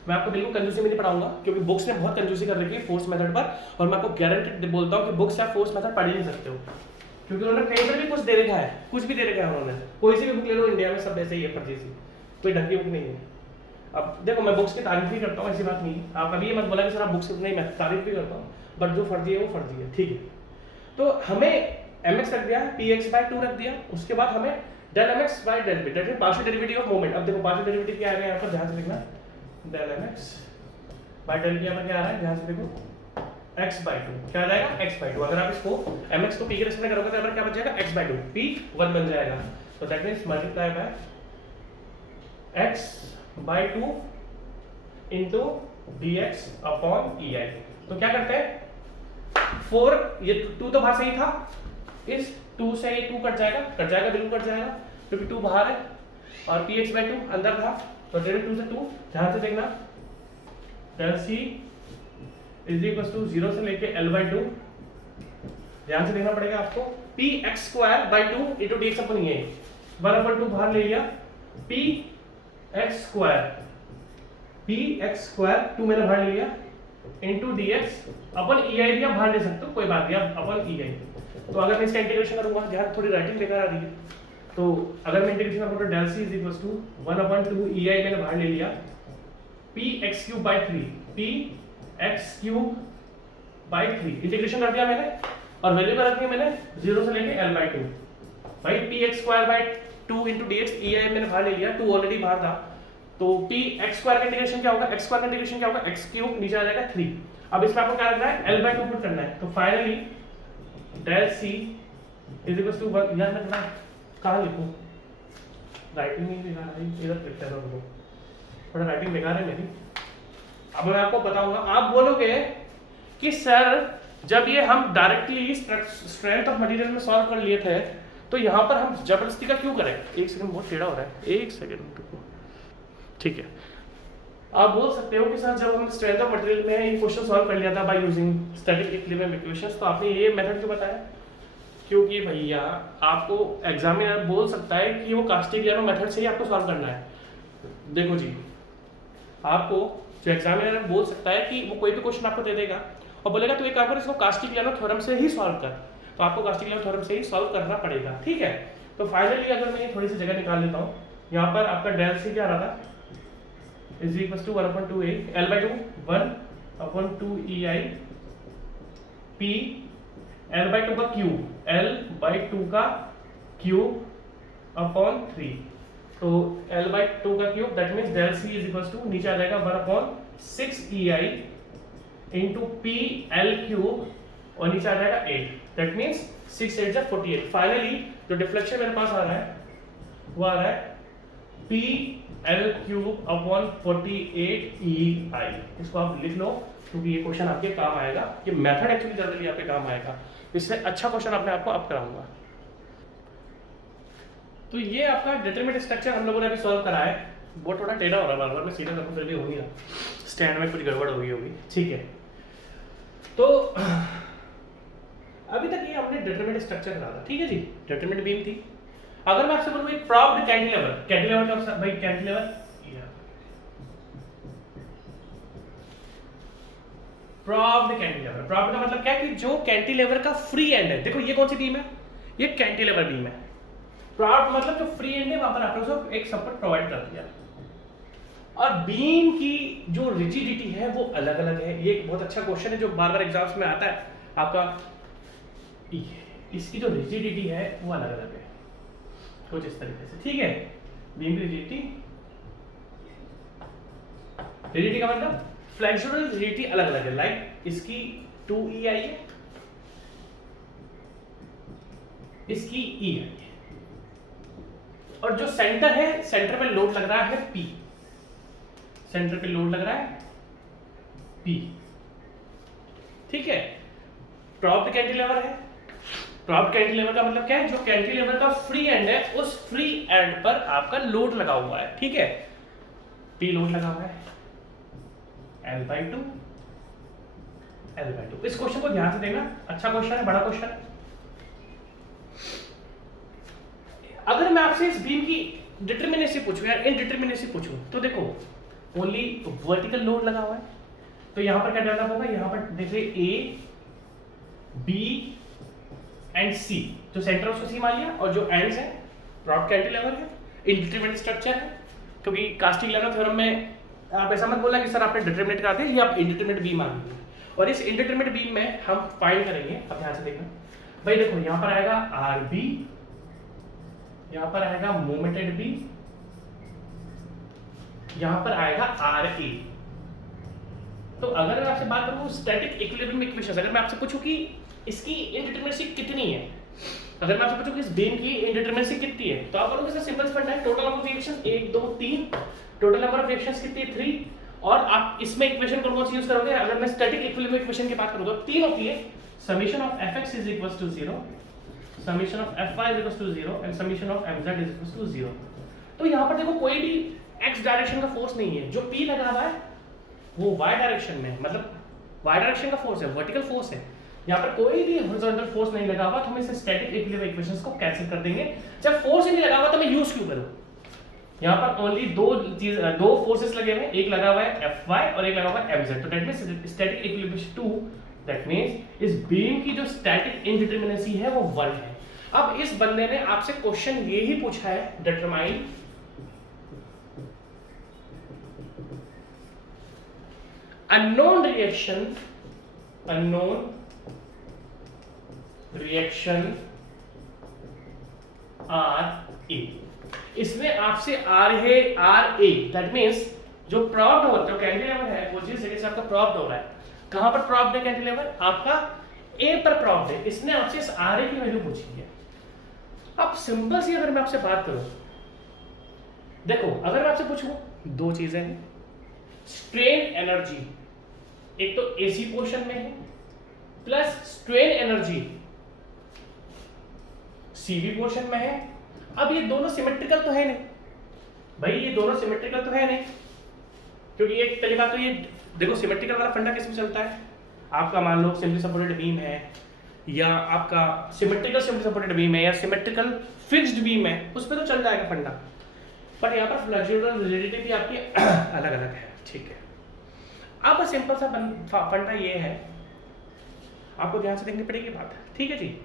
मैं आपको बिल्कुल कंजूसी में नहीं पढ़ाऊंगा, क्योंकि बुक्स ने बहुत कंजूसी कर रखी है फोर्स मेथड पर, और मैं आपको गारंटी बोलता हूँ कि बुक्स या फोर्स मेथड पढ़ ही नहीं सकते हो, क्योंकि उन्होंने कहीं पर भी कुछ दे रखा है, कुछ भी दे रखा है उन्होंने। कोई सी भी बुक ले लो इंडिया में, सब ऐसे ही है, फर्जी सी, कोई ढंग की बुक नहीं है। अब देखो मैं बुक्स की तारीफ भी करता हूँ, ऐसी बात नहीं है, आप अभी ये मत बोला कि सर आप बुक्स नहीं, मैं तारीफ भी करता हूँ, बट जो फर्जी है वो फर्जी है, ठीक है। तो हमें mx रख दिया, px/2 रख दिया, उसके बाद हमें del mx by del b, that is partial derivative of moment. अब देखो पार्शियल डेरिवेटिव क्या आएगा यहाँ पर, ध्यान से देखना, del mx by del b यहाँ पर क्या आ रहा है, ध्यान से देखो, x/2 क्या आ जाएगा, x/2। अगर आप इसको mx को p के रेस्पेक्ट में करोगे तो क्या बच जाएगा, x/2, p 1 बन जाएगा, तो that means multiply by x/2 into dx upon ei। तो क्या करते हैं, 4, ये 2 तो बाहर से ही था, इस 2 से ये 2 कट जाएगा, बिल्कुल कट जाएगा, क्योंकि 2 बाहर है और px/2 अंदर था, तो डायरेक्ट 2 से 2, ध्यान से देखना, del c is equal to 0 से लेके l/2, ध्यान से देखना पड़ेगा आपको, px² 2 इनटू dx अपन ये 1/2 बाहर ले लिया, px² 2 मैंने बाहर ले लिया इनटू dx अपन ei भी आप बाहर ले सकते हो, कोई बात नहीं, आप अपन ei। तो अगर मैं इसका इंटीग्रेशन करूंगा, ध्यान थोड़ी राइटिंग बेकार आ रही है, तो अगर मैं इंटीग्रेशन करूंगा तो del c is equal to 1/2 ei मैंने बाहर ले लिया, px³ 3 इंटीग्रेशन कर दिया मैंने, और वैल्यू कर रखी है मैंने 0 से लेके l/2, भाई P X square by 2 into D X, E I मैंने बाहर ले लिया, 2 ऑलरेडी बाहर था, तो पी एक्स स्क्वायर का इंटीग्रेशन क्या होगा, एक्स स्क्वायर का इंटीग्रेशन क्या होगा, एक्स क्यूब, नीचे आ जाएगा 3। अब इसमें आपको क्या रखना है, एल बाई 2 पुट करना है, तो finally del C is equal to 1। यार मैं कहाँ लिखूँ, राइटिंग नहीं बेकार है, इधर लिखता है तो थोड़ा राइटिंग बेकार है मेरी। अब मैं आपको बताऊंगा, आप बोलोगे कि सर जब ये हम डायरेक्टली स्ट्रेंथ ऑफ मटेरियल में सॉल्व कर लिए थे तो यहाँ पर हम जबरदस्ती का क्यों करें। एक सेकंड, बहुत टेढ़ा हो रहा है, एक सेकंड रुको, ठीक है। आप बोल सकते हो कि सर जब हम स्ट्रेंथ ऑफ मटेरियल में ये क्वेश्चन सॉल्व कर लिया था by using static equilibrium equations, तो आपने ये मेथड क्यों बताया, क्योंकि भैया आपको एग्जामिनर बोल सकता है कि वो कास्टिग्लियानो मेथड से ही आपको सॉल्व करना है। देखो जी, आपको जो एग्जामिनर बोल सकता है कि वो कोई भी क्वेश्चन आपको दे देगा और बोलेगा तो एक काम कर, इसको कास्टिग्लियानो थ्योरम से ही सॉल्व कर, तो आपको कास्टिग्लियानो थ्योरम से ही सॉल्व करना पड़ेगा, ठीक है। तो फाइनली अगर मैं थोड़ी सी जगह निकाल लेता हूँ, यहाँ पर आपका डेल सी क्या रहा था, is equal to 1/2 L by 2 1/2 E I P L by 2 का क्यूब, एल बाई 2 का क्यूब अपॉन 3, तो एल बाई 2 का cube that means del C is equal to नीचे आ जाएगा 1/6 E I into P L cube और नीचे आ जाएगा 8, दैट मीन्स 6 8 48। फाइनली जो डिफ्लेक्शन मेरे पास आ रहा है वो आ रहा है P L cube upon 48 E I. इसको आप लिख लो क्योंकि ये क्वेश्चन आपके काम आएगा, ये मेथड एक्चुअली जनरली आपके काम आएगा, इससे अच्छा क्वेश्चन अपने आपको अब कराऊंगा। तो ये आपका डिटरमिनेंट स्ट्रक्चर हम लोगों ने अभी सॉल्व करा है, वो थोड़ा टेढ़ा हो रहा है बार बार, मैं सीधा करूँ फिर भी हो नहीं रहा, स्टैंड में कुछ गड़बड़ हो गई होगी, ठीक है। तो अभी तक ये हमने डिटरमिनेंट स्ट्रक्चर करा था, ठीक है जी, डिटरमिनेंट बीम थी। अगर मैं आपसे बोलूं एक प्रॉप्ड कैंटिलीवर, कैंटिलीवर का भाई कैंटिलीवर, प्रॉप्ड कैंटिलीवर, प्रॉप्ड का मतलब क्या है कि जो कैंटिलीवर का फ्री एंड है, देखो ये कौन सी बीम है, ये कैंटिलीवर बीम है। प्रॉप्ड मतलब जो फ्री एंड है वहां पर आपने उसको एक सपोर्ट प्रोवाइड कर दिया, और बीम की जो रिजिडिटी है वो अलग अलग है। ये एक बहुत अच्छा क्वेश्चन है जो बार बार एग्जाम्स में आता है आपका, इसकी जो रिजिडिटी है वो अलग अलग है कुछ इस तरीके से, ठीक है। बीम की रिजिडिटी, रिजिडिटी का मतलब फ्लेक्सुरल रिजिडिटी अलग अलग है, लाइक इसकी 2 EI है, इसकी E है, और जो सेंटर है, सेंटर पे लोड लग रहा है P, सेंटर पे लोड लग रहा है P, ठीक है। प्रॉप्ड कैंटिलीवर है, प्रॉप्ड कैंटिलीवर का मतलब क्या है, जो कैंटिलीवर का फ्री एंड है उस फ्री एंड पर आपका लोड लगा हुआ है, ठीक है, P लोड लगा हुआ है, L बाई 2 L बाई 2। इस क्वेश्चन को ध्यान से देखना, अच्छा क्वेश्चन है, बड़ा क्वेश्चन है। अगर मैं आपसे इस बीम की डिटरमिनेसी पूछूं या इनडिटरमिनेसी पूछूं, तो देखो ओनली वर्टिकल लोड लगा हुआ है, तो यहां पर क्या डेवलप होगा, यहां पर देखिए A B एंड C, जो सेंटर उसको C मान लिया, और जो एंड्स है प्रॉप्ड कैंटिलीवर है, इनडिटरमिनेट स्ट्रक्चर है, क्योंकि कास्टिग्लियानो थ्योरम में आप ऐसा मत बोलना कि सर आपने डिटरमिनेट करा दिया, ये आप इनडिटरमिनेट बीम मान लीजिए। और इस इनडिटरमिनेट बीम में हम फाइंड करेंगे, अब ध्यान से देखना भाई, देखो यहां पर आएगा RB, यहां पर आएगा मोमेंटेड बी, यहां पर आएगा RA। तो अगर मैं आपसे बात करूं स्टैटिक इक्विलिब्रियम इक्वेशंस, अगर मैं आपसे पूछूं कि इसकी इनडिटरमिनेसी कितनी है, अगर मैं आपसे पूछूं कि इस बीम की इनडिटरमिनेसी कितनी है, तो आप बोलोगे सर सिंपल फंडा है, total number of reactions 1 2 3, total number of reactions कितनी है 3, और आप इसमें इक्वेशन कौन सी यूज करोगे, अगर मैं स्टैटिक इक्विलिब्रियम इक्वेशन की बात करूं तो 3 होती है, summation of fx is equals to 0, summation of fy is equals to 0 and summation of mz is equals to 0। तो यहां पर देखो कोई भी x डायरेक्शन का फोर्स नहीं है, जो p लगा हुआ है वो y डायरेक्शन में, मतलब y डायरेक्शन का फोर्स है, वर्टिकल फोर्स है, यहाँ पर कोई भी हॉरिजॉन्टल फोर्स नहीं लगा हुआ, तो हम इसे स्टैटिक इक्विलिब्रियम इक्वेशंस को कैंसिल कर देंगे। जब फोर्स ही नहीं लगा हुआ तो मैं यूज क्यों करूं, यहाँ पर ओनली दो फोर्सेस लगे हुए हैं, एक लगा हुआ है Fy और एक लगा हुआ है mz, तो that means static equilibrium 2, that means इस बीम की जो स्टैटिक इनडिटरमिनेसी है वो 1 है। अब इस बंदे ने आपसे क्वेश्चन ये ही पूछा है, determine unknown reaction R A. इसमें आपसे आर ए दैट मीन्स जो प्रॉप्ड हो, जो कैंटिलीवर है वो जिस जगह से आपका प्रॉप्ड हो रहा है, कहां पर प्रॉप्ड है कैंटिलीवर, आपका ए पर प्रॉप्ड है। इसने आपसे इस आर ए की वैल्यू पूछी है। अब सिंपल सी अगर मैं आपसे बात करूं, देखो अगर मैं आपसे पूछूं, दो चीजें हैं, स्ट्रेन एनर्जी एक तो एसी पोर्शन में है, plus strain energy CV portion में है। अब ये दोनों सिमेट्रिकल तो है नहीं भाई, ये दोनों सिमेट्रिकल तो है नहीं, क्योंकि एक पहली बात तो ये देखो सिमेट्रिकल वाला फंडा किस में चलता है, आपका मान लो सिंपली सपोर्टेड बीम है, या आपका सिमेट्रिकल सिंपली सपोर्टेड बीम है, या सिमेट्रिकल फिक्स्ड बीम है, उस पर तो चल जाएगा फंडा। पर यहाँ पर फ्लेक्सुरल रिजिडिटी भी आपकी अलग अलग है, ठीक है। अब सिंपल सा फंडा ये है, आपको ध्यान से देखनी पड़ेगी बात, ठीक है जी।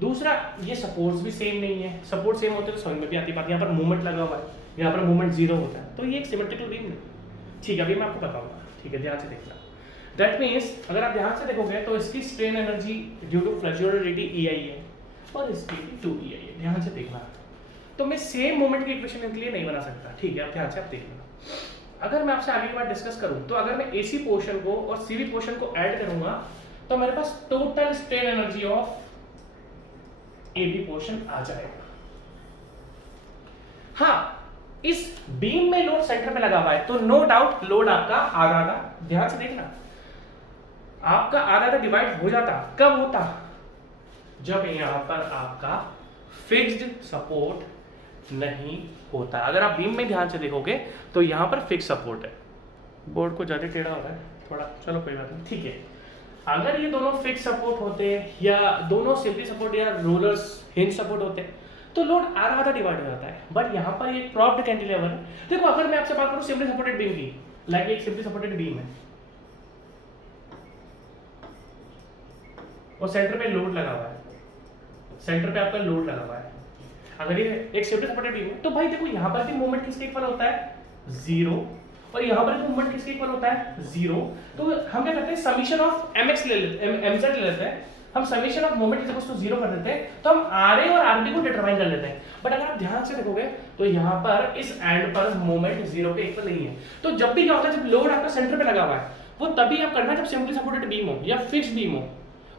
दूसरा, ये सपोर्ट्स भी सेम नहीं है, सपोर्ट सेम होते तो समझ में भी आती बात। यहाँ पर मूवमेंट लगा हुआ है, यहाँ पर मूवमेंट जीरो होता है, तो ये एक सिमेट्रिकल बीम नहीं, ठीक है, अभी मैं आपको बताऊंगा, ठीक है, ध्यान से देखना। दैट मीन्स अगर आप ध्यान से देखोगे तो इसकी strain energy due to flexural rigidity EI है और इसकी 2EI है, ध्यान से देखना। तो मैं सेम मोमेंट की इक्वेशन इनके लिए नहीं बना सकता, ठीक है, आप ध्यान से आप देखना। अगर मैं आपसे आगे की बात डिस्कस करूं तो अगर मैं AC पोर्शन को और CV पोर्शन को ऐड करूंगा तो मेरे पास total strain energy of AB portion आ जाएगा। हाँ, इस बीम में लोड सेंटर पे लगा हुआ है तो नो डाउट लोड आपका आधा आधा, ध्यान से देखना, आपका आधा आधा डिवाइड हो जाता। कब होता? जब यहां पर आपका फिक्स्ड सपोर्ट नहीं होता। अगर आप बीम में ध्यान से देखोगे तो यहां पर फिक्स सपोर्ट है, बोर्ड को ज्यादा टेढ़ा हो रहा है थोड़ा, चलो कोई बात नहीं, ठीक है। अगर ये दोनों फिक्स सपोर्ट होते या दोनों सिंपली सपोर्ट या रोलर्स हिंज सपोर्ट होते तो लोड आधा आधा डिवाइड हो जाता है। बट यहाँ पर ये प्रॉप्ड कैंटिलीवर है। देखो अगर मैं आपसे बात करूं सिंपली सपोर्टेड बीम की, लाइक एक सिंपली सपोर्टेड बीम है और सेंटर पे लोड लगा हुआ है, सेंटर पे आपका लोड लगा हुआ है, अगर ये एक सिंपली सपोर्टेड बीम है तो भाई देखो यहाँ पर भी मूवमेंट किसके इक्वल होता है, जीरो, और यहाँ पर मूवमेंट किसके इक्वल होता है, जीरो। तो हम क्या करते हैं, समीशन ऑफ mx ले लेते हैं, mz ले लेते हैं, हम summation of moment is equal to zero कर देते हैं, तो हम RA और RB को डिटरमाइन कर लेते हैं। बट अगर आप ध्यान से देखोगे तो यहाँ पर इस एंड पर मोमेंट जीरो के इक्वल नहीं है। तो जब भी क्या होता है, जब लोड आपका सेंटर पे लगा हुआ है वो तभी आप करना जब सिंपली सपोर्टेड बीम हो या फिक्स्ड बीम हो,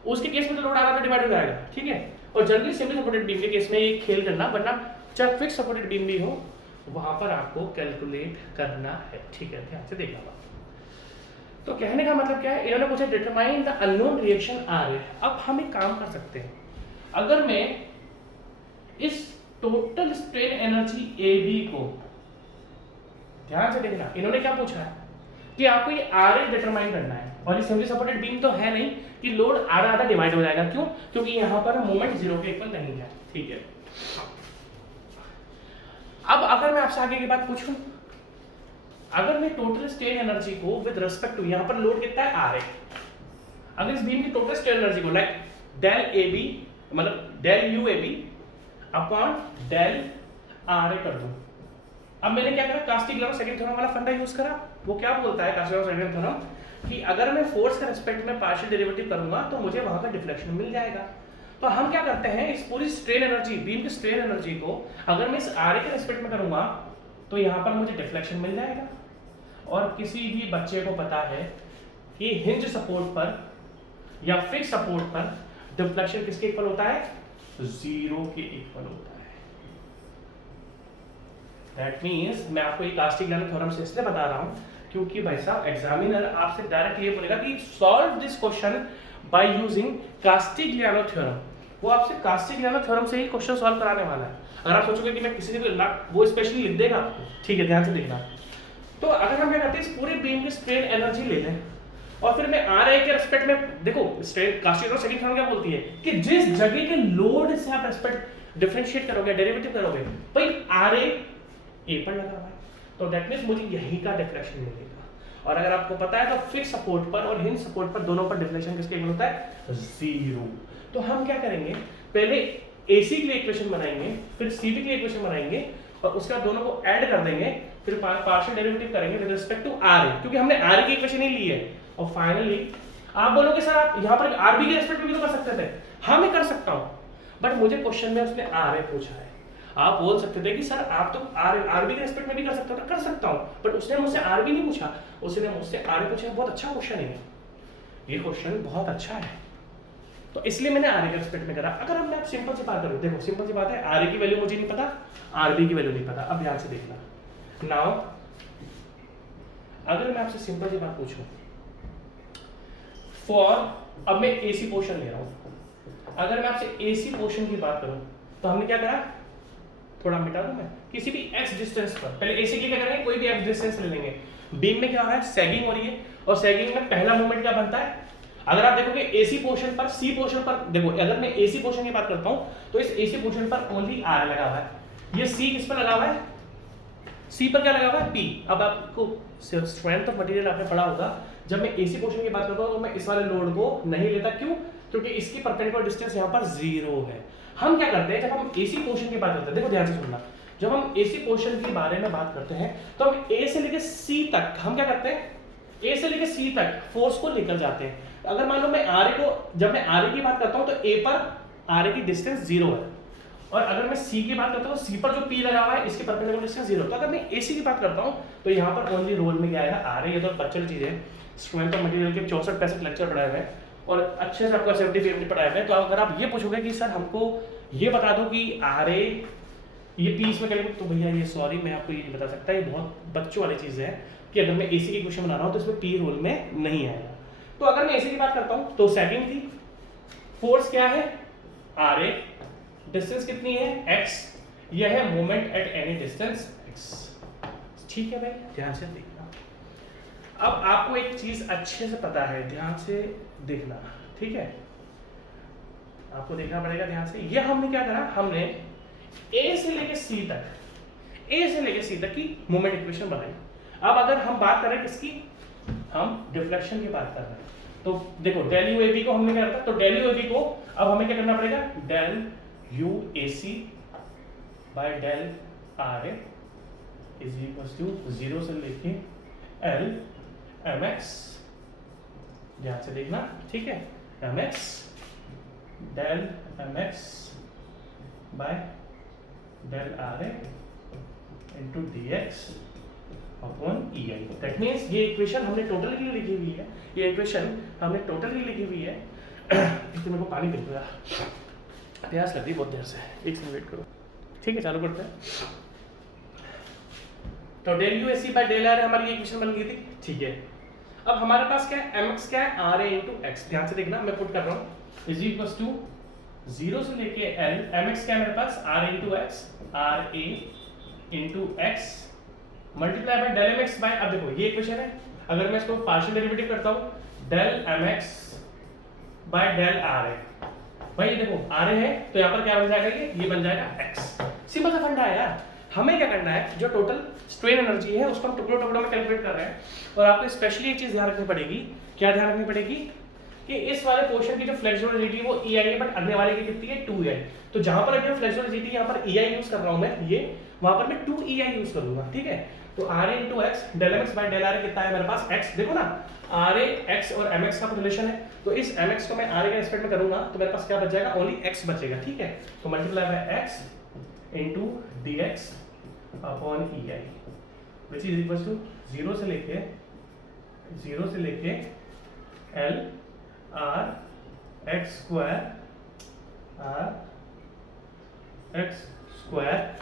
उसके केस में तो लोड आधा डिवाइड हो जाएगा, ठीक है। और जनरली सिंपली सपोर्टेड बीम के केस में ये खेल करना, वरना चाहे फिक्स सपोर्टेड बीम भी हो वहां पर आपको कैलकुलेट करना है, ठीक है, ध्यान से देखना। तो कहने का मतलब क्या है, इन्होंने पूछा determine the unknown reaction RA। अब हम एक काम कर सकते हैं, अगर मैं इस टोटल स्ट्रेन एनर्जी AB को, ध्यान से देखना, इन्होंने क्या पूछा है कि आपको ये RA डिटरमाइन करना है, और ये सिंपली सपोर्टेड बीम तो है नहीं कि लोड आधा आधा डिवाइड हो जाएगा, क्यों? क्योंकि यहाँ पर मोमेंट जीरो के इक्वल नहीं है, ठीक है। अब अगर मैं आपसे आगे की बात पूछूं, अगर मैं टोटल स्ट्रेन एनर्जी को विद रिस्पेक्ट टू, यहां पर लोड कितना है RA, अगर इस बीम की टोटल स्ट्रेन एनर्जी को लाइक डेल AB मतलब del UAB upon del RA कर दूं। अब मैंने क्या करा, कास्टिग्लियानो सेकंड थ्योरम वाला फंडा यूज करा। वो क्या बोलता है कास्टिग्लियानो सेकंड थ्योरम कि अगर मैं फोर्स के रिस्पेक्ट में पार्शियल डेरिवेटिव करूंगा तो मुझे वहां का डिफ्लेक्शन मिल जाएगा। तो हम क्या करते हैं, इस पूरी स्ट्रेन एनर्जी, बीम की स्ट्रेन एनर्जी को अगर मैं इस RA के रिस्पेक्ट में करूंगा तो यहाँ पर मुझे डिफ्लेक्शन मिल जाएगा। और किसी भी बच्चे को पता है कि हिंज सपोर्ट पर या फिक्स सपोर्ट पर डिफ्लेक्शन किसके इक्वल होता है, जीरो के इक्वल होता है। दैट मींस मैं आपको ये कास्टिग्लियानो थ्योरम से इसलिए बता रहा हूं क्योंकि भाई साहब एग्जामिनर आपसे डायरेक्ट ये बोलेगा कि solve this question by using Castigliano theorem. वो आपसे कास्टिग्लियानो थ्योरम से ही क्वेश्चन सॉल्व कराने वाला है। अगर आप सोचोगे कि मैं किसी से भी वो स्पेशली लिख देगा आपको, ठीक है, ध्यान से देखना। तो अगर हम क्या करते हैं, इस पूरे बीम की स्ट्रेन एनर्जी ले लें और फिर मैं RA के रिस्पेक्ट में, देखो स्ट्रेन कास्टिग्लियानो सेकंड थ्योरम क्या बोलती है कि जिस जगह के लोड से आप रिस्पेक्ट डिफरेंशिएट करोगे, डेरिवेटिव करोगे, भाई RA A पर लगा हुआ है, तो दैट मींस मुझे यही का डिफ्लेक्शन मिलेगा। और अगर आपको पता है तो फिक्स सपोर्ट पर और हिंज सपोर्ट पर दोनों पर डिफ्लेक्शन किसके इक्वल होता है, जीरो। तो हम क्या करेंगे, पहले AC के लिए इक्वेशन बनाएंगे, फिर CV के लिए इक्वेशन बनाएंगे और उसके बाद दोनों को ऐड कर देंगे, फिर पार्शियल डेरिवेटिव करेंगे विद रिस्पेक्ट टू RA, क्योंकि हमने RA की इक्वेशन ही ली है। और फाइनली आप बोलोगे सर आप यहाँ पर RB के रिस्पेक्ट में भी तो कर सकते थे। हाँ मैं कर सकता हूँ, बट मुझे क्वेश्चन में उसने RA पूछा है, आप बोल सकते थे कि सर आप तो आरबी के रेस्पेक्ट में भी कर सकते हो, कर सकता हूँ, बट उसने मुझसे आरबी नहीं पूछा, उसने मुझसे आरए पूछा। बहुत अच्छा क्वेश्चन है ये क्वेश्चन बहुत अच्छा है, तो इसलिए मैंने आरए के रेस्पेक्ट में करा। अगर हम मैं सिंपल सी बात करूँ, देखो सिंपल सी बात है, आरए की वैल्यू मुझे नहीं पता, आरबी की वैल्यू नहीं पता। अब ध्यान से देखना नाउ, अगर मैं आपसे सिंपल सी बात पूछूं फॉर, अब मैं एसी पोर्शन ले रहा हूं, अगर मैं आपसे एसी पोर्शन की बात करूं तो हमने क्या करा, थोड़ा मिटा दूं मैं, किसी भी एक्स डिस्टेंस पर, पहले एसी के लिए क्या करेंगे, कोई भी एक्स डिस्टेंस ले लेंगे, बीम में क्या हो रहा है, सैगिंग हो रही है, और सैगिंग में पहला मोमेंट क्या बनता है, अगर आप देखोगे एसी पोर्शन पर, सी पोर्शन पर, देखो अगर मैं एसी पोर्शन की बात करता हूं तो इस एसी पोर्शन पर ओनली आर लगा हुआ है, ये सी किस पर लगा हुआ है, सी पर क्या लगा हुआ है, पी। अब आपको स्ट्रेंथ ऑफ मटेरियल आपने पढ़ा होगा, जब मैं एसी पोर्शन की बात करता हूं तो मैं इस वाले लोड को नहीं लेता, क्यों, क्योंकि इसकी परपेंडिकुलर डिस्टेंस यहां पर 0 है। हम क्या करते हैं, जब हम एसी पोर्शन की बात करते हैं, देखो ध्यान से सुनना, जब हम एसी पोर्शन के बारे में बात करते हैं तो हम ए से लेकर सी तक हम क्या करते हैं, ए से लेकर सी तक फोर्स को लेकर जाते हैं। अगर मान लो मैं आरए को, जब मैं आरए की बात करता हूं तो ए पर आरए की डिस्टेंस 0 है, और अगर मैं सी की बात करता हूं, सी पर जो पी लगा हुआ है इसके परपेंडिकुलर डिस्टेंस 0। तो अगर मैं एसी की बात करता हूं तो यहां पर ओनली रोल में क्या आएगा, आरए। ये तो बच्चों चीज है, स्ट्रेंथ ऑफ मटेरियल के 64-65 लेक्चर पढ़ाए हुए हैं और अच्छे से आपका 70-50 पढ़ाए हुए हैं। तो अगर आप ये पूछोगे कि सर हमको ये बता दो कि आरए ये पी इसमें करेंगे, तो भैया ये सॉरी मैं आपको ये नहीं बता सकता, ये बहुत बच्चों वाली चीज़ है कि अगर मैं एसी की क्वेश्चन बना रहा हूँ तो इसमें पी रोल में नहीं आएगा। तो अगर मैं एसी की बात करता हूँ तो सैगिंग थी, फोर्स क्या है, आरए, डिस्टेंस कितनी है, एक्स, यह है moment at any distance x. ठीक है भाई, ध्यान से देखना। अब आपको एक चीज अच्छे से पता है, ध्यान से देखना, ठीक है, आपको देखना पड़ेगा ध्यान से। ये हमने क्या करा, हमने ए से लेके सी तक, ए से लेके सी तक की मोमेंट इक्वेशन बनाई। अब अगर हम बात करें किसकी, हम डिफ्लेक्शन की बात कर रहे हैं, तो देखो डेल यू ए बी को हमने क्या रखा, तो डेल यू ए बी को अब हमें क्या करना पड़ेगा, del U A C by del R A is equal to 0 से लेके एल एम एक्स, ध्यान से देखना, ठीक है, M X del M X by del R A into D X upon E I. That means ये equation हमने total के लिए लिखी हुई है, ये इक्वेशन हमने टोटल के लिए लिखी हुई है। इसमें मेरे को पानी पी लिया, प्यास लग रही बहुत देर से, एक सेकंड वेट करो, ठीक है चालू करते हैं। तो del U A C by del R हमारी इक्वेशन बन गई थी, ठीक है। अब हमारे पास क्या है, एम एक्स क्या है, आर ए इंटू एक्स, ध्यान से देखना मैं पुट कर रहा हूँ, इज इक्वल टू 0 से लेके एल, एम एक्स क्या है मेरे पास, R into X, R A into X multiply by del M X by, अब देखो ये इक्वेशन है, अगर मैं इसको पार्शियल डेरिवेटिव करता हूँ del M X by del R A, भाई ये देखो आर ए है तो यहाँ पर क्या बन जाएगा, ये बन जाएगा एक्स। सिंपल सा फंडा है यार, हमें क्या करना है, जो टोटल स्ट्रेन एनर्जी है उसको हम टुकड़ों टुकड़ों में कैलकुलेट कर रहे हैं, और आपको स्पेशली एक चीज ध्यान रखनी पड़ेगी, क्या ध्यान रखनी पड़ेगी कि इस वाले पोर्शन की जो फ्लेक्सिबल रिजिडिटी वो ई आई है, बट अगले वाले की कितनी है, 2 आई। तो जहां पर अभी फ्लेक्सिबल रिजिडिटी यहाँ पर ई आई यूज कर रहा हूँ मैं, ये वहां पर मैं 2 ई आई यूज करूंगा, ठीक है। तो R A into X del M X by del R A कितना है मेरे पास, एक्स, देखो ना आर ए एक्स और एम एक्स का रिलेशन है, तो इस एम एक्स को मैं आर ए के रेस्पेक्ट में करूंगा तो मेरे पास क्या बच जाएगा, ओनली एक्स बचेगा, ठीक है। तो multiply by X into D X upon E I which is equal to 0 से लेके L R X square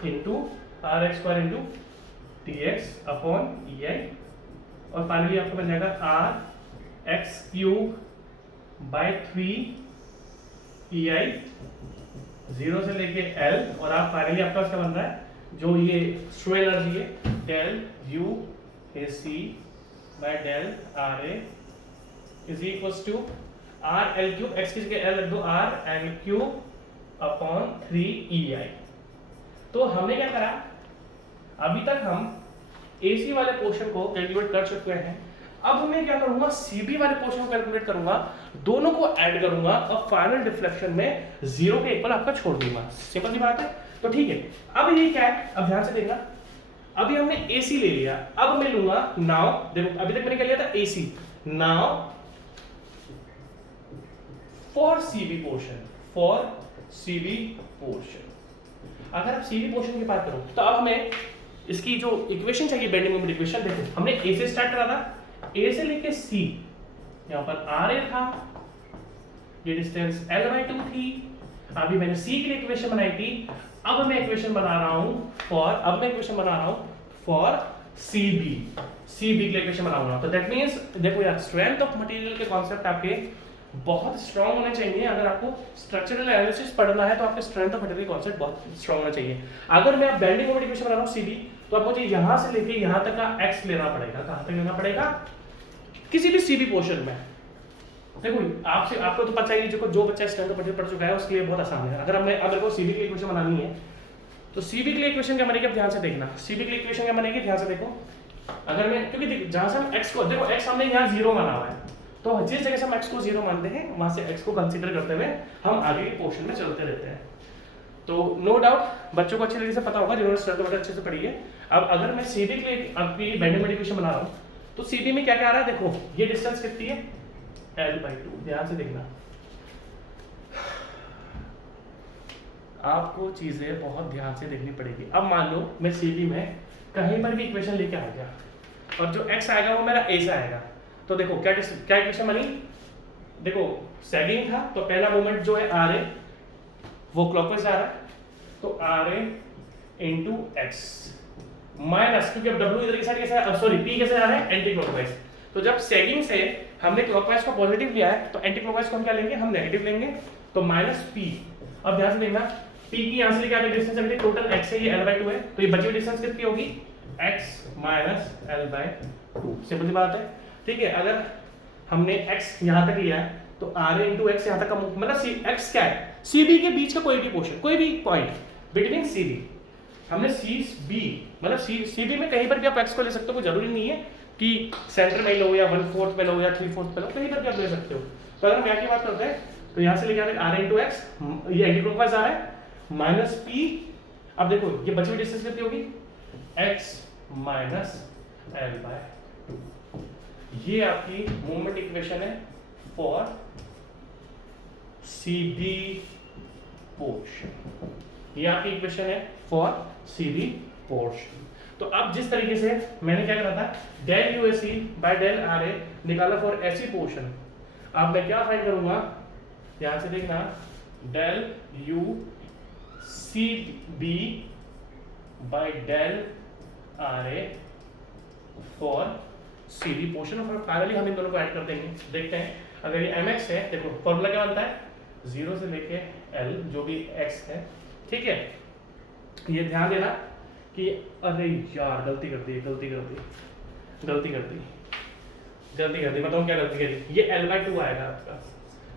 into R X square into D X upon E I, और फाइनली आपको बन जाएगा R X cube by 3 E I 0 से लेके L, और आप फाइनली आपका क्या बन रहा है, जो ये स्ट्रेन एनर्जी है del U A C by del R A is equals to R L cube, X की जगह एल रख दो, R L cube upon 3 E I. तो हमने क्या करा, अभी तक हम एसी वाले पोर्शन को कैलकुलेट कर चुके हैं, अब मैं क्या करूंगा, सीबी वाले पोर्शन को कैलकुलेट करूंगा, दोनों को ऐड करूंगा और फाइनल डिफ्लेक्शन में 0 के इक्वल आपका छोड़ दूंगा, सिंपल सी बात है। तो ठीक है, अब ये क्या है, अब ध्यान से देखना, अभी हमने एसी ले लिया, अब मैं लूंगा नाउ, देखो अभी तक मैंने क्या लिया था AC, now for CB portion, अगर आप सी बी पोर्शन की बात करो तो अब हमें इसकी जो इक्वेशन चाहिए बेंडिंग मोमेंट इक्वेशन, देखो हमने ए से स्टार्ट करा था, ए से लेके सी, यहाँ पर आर ए था, ये डिस्टेंस L/2 थी। अभी मैंने सी के लिए इक्वेशन बनाई थी, अब मैं इक्वेशन बना रहा हूं फॉर सीबी, सीबी के लिए इक्वेशन बनाऊंगा। तो दैट मींस देखो यार, स्ट्रेंथ ऑफ मटेरियल के कॉन्सेप्ट आपके बहुत स्ट्रांग होने चाहिए। अगर आपको स्ट्रक्चरल एनालिसिस पढ़ना है तो आपके स्ट्रेंथ ऑफ मटेरियल कॉन्सेप्ट बहुत स्ट्रांग होना चाहिए। अगर मैं बेंडिंग मोमेंट इक्वेशन बना रहा हूं सीबी, तो आप मुझे यहां से लेके यहां तक का एक्स लेना पड़ेगा। कहां तक लेना पड़ेगा? किसी भी सीबी पोर्शन में। देखो आपको तो पता ही, जो बच्चा स्ट्रेंथ ऑफ मटेरियल पढ़ चुका है उसके लिए बहुत आसान है। अगर मेरे को सीबी के लिए इक्वेशन बनानी है, तो सीबी के लिए इक्वेशन क्या बनेगी, अब ध्यान से देखना। सीबी के लिए इक्वेशन क्या बनेगी, ध्यान से देखो। अगर मैं, क्योंकि जहां से हम x को, देखो x हमने यहाँ 0 माना हुआ है, तो जिस जगह से हम x को 0 मानते हैं वहां से x को कंसीडर करते हुए हम आगे के पोर्शन में चलते रहते हैं। तो नो डाउट बच्चों को अच्छी तरीके से पता होगा जिन्होंने स्ट्रेंथ ऑफ मटेरियल अच्छे से पढ़ी है। अब अगर मैं सीबी के लिए आपकी बेंडिंग मोमेंट इक्वेशन बना रहा हूँ, तो सीबी में क्या क्या आ रहा है, देखो ये डिस्टेंस कितनी है, L/2। ध्यान से देखना, आपको चीजें बहुत ध्यान से देखनी पड़ेगी। अब मान लो मैं सीबी में कहीं पर भी इक्वेशन लेके आ गया और जो x आएगा वो मेरा a से आएगा, तो देखो क्या इक्वेशन बनी। देखो सैगिंग था, तो पहला मोमेंट जो है RA वो क्लॉकवाइज आ रहा है, तो RA इंटू एक्स माइनस, क्योंकि अब W इधर की साइड कैसे, सॉरी P कैसे आ रहा है, एंटी क्लॉकवाइज। तो जब सैगिंग से हमने क्लॉकवाइज को पॉजिटिव लिया है, तो एंटी क्लॉकवाइज को हम क्या लेंगे, हम नेगेटिव लेंगे, तो माइनस P। अब ध्यान से देखना, P की यहाँ से लेके आगे डिस्टेंस अभी टोटल x है, ये L/2 है, तो ये बची हुई डिस्टेंस कितनी होगी, x माइनस L/2। सिंपल सी बात है, ठीक है। अगर हमने x यहाँ तक लिया है, तो RA इंटू एक्स यहाँ तक का, मतलब x क्या है, CB के बीच का कोई भी पोर्शन, कोई भी पॉइंट बिटवीन CB। हमने CB मतलब CB में कहीं पर भी आप x को ले सकते हो, कोई जरूरी नहीं है कि सेंटर में लो या 1/4 पे लो या 3/4 पे लो, कहीं पर भी आप ले सकते हो। तो अगर हम क्या की बात करते हैं, तो यहाँ से लेके आते हैं RA इंटू एक्स, ये एंटी क्लॉकवाइज आ रहा है, माइनस P। अब देखो ये बची हुई डिस्टेंस कितनी होगी, x माइनस L/2। ये आपकी मोमेंट इक्वेशन है फॉर CB पोर्शन, ये आपकी इक्वेशन है फॉर CB पोर्शन। तो अब जिस तरीके से मैंने क्या करा था, del UAC by del RA निकाला फॉर ऐसी पोर्शन, अब मैं क्या फाइंड करूंगा, ध्यान से देखना, del UCB by del RA for CB portion. और फाइनली हम इन दोनों को ऐड कर देंगे, देखते हैं। अगर ये mx है, देखो फॉर्मूला क्या बनता है, 0 से लेके L जो भी x है, ठीक है। ये ध्यान देना कि अरे यार गलती कर दी, बताऊँ क्या गलती करी, ये L/2 आएगा आपका,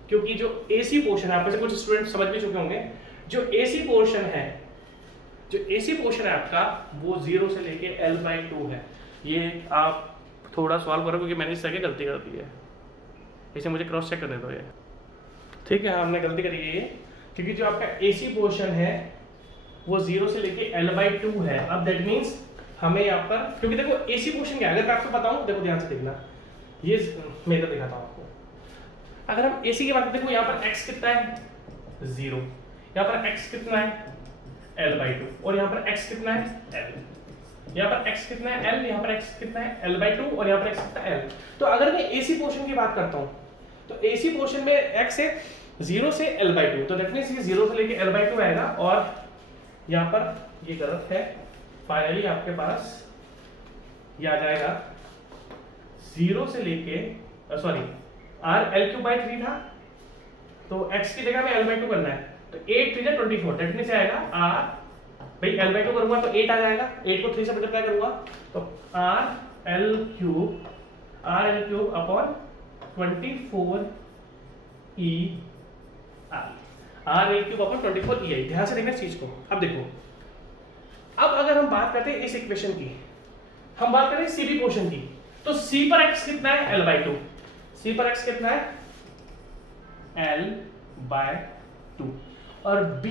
क्योंकि जो AC पोर्शन है, आप में से कुछ स्टूडेंट समझ भी चुके होंगे, जो AC पोर्शन है आपका, वो 0 से लेके L/2 है। ये आप थोड़ा सॉल्व करो, क्योंकि मैंने इससे आगे गलती कर दी है, इसे मुझे क्रॉस चेक करने दो ये, ठीक है। हमने गलती करी है ये, क्योंकि जो आपका AC पोर्शन है वो 0 से लेके L/2 है। अब दैट मींस हमें यहाँ पर, क्योंकि देखो AC पोर्शन क्या है, अगर मैं आपको बताऊं, देखो ध्यान से देखना, ये मैं इधर दिखाता हूँ आपको। अगर हम AC की बात करते, देखो यहाँ पर x कितना है, 0, यहाँ पर x कितना है, L/2, और यहाँ पर x कितना है, L, यहाँ पर x कितना है, L, यहाँ पर x कितना है, L/2, और यहाँ पर x कितना है, L। तो अगर मैं AC पोर्शन की बात करता हूँ, तो AC पोर्शन में x है 0 से L/2, तो दैट मींस ये 0 से लेके L/2 आएगा, और यहाँ पर ये गलत है, फाइनली आपके पास ये आ जाएगा 0 से लेके, सॉरी L/3 था, तो x की जगह में L/2 करना है, तो 8 3 24, दैट मींस आएगा R, भाई L/2 करूंगा तो 8 आ जाएगा, 8 को 3 से मल्टीप्लाई करूंगा तो RL³ upon 24EI, RL³ upon 24EI। ध्यान से देखना इस चीज को। अब देखो, अब अगर हम बात करते हैं इस इक्वेशन की, हम बात करें CB पोर्शन की, तो C पर x कितना है, L/2, C पर x कितना है, L/2, और B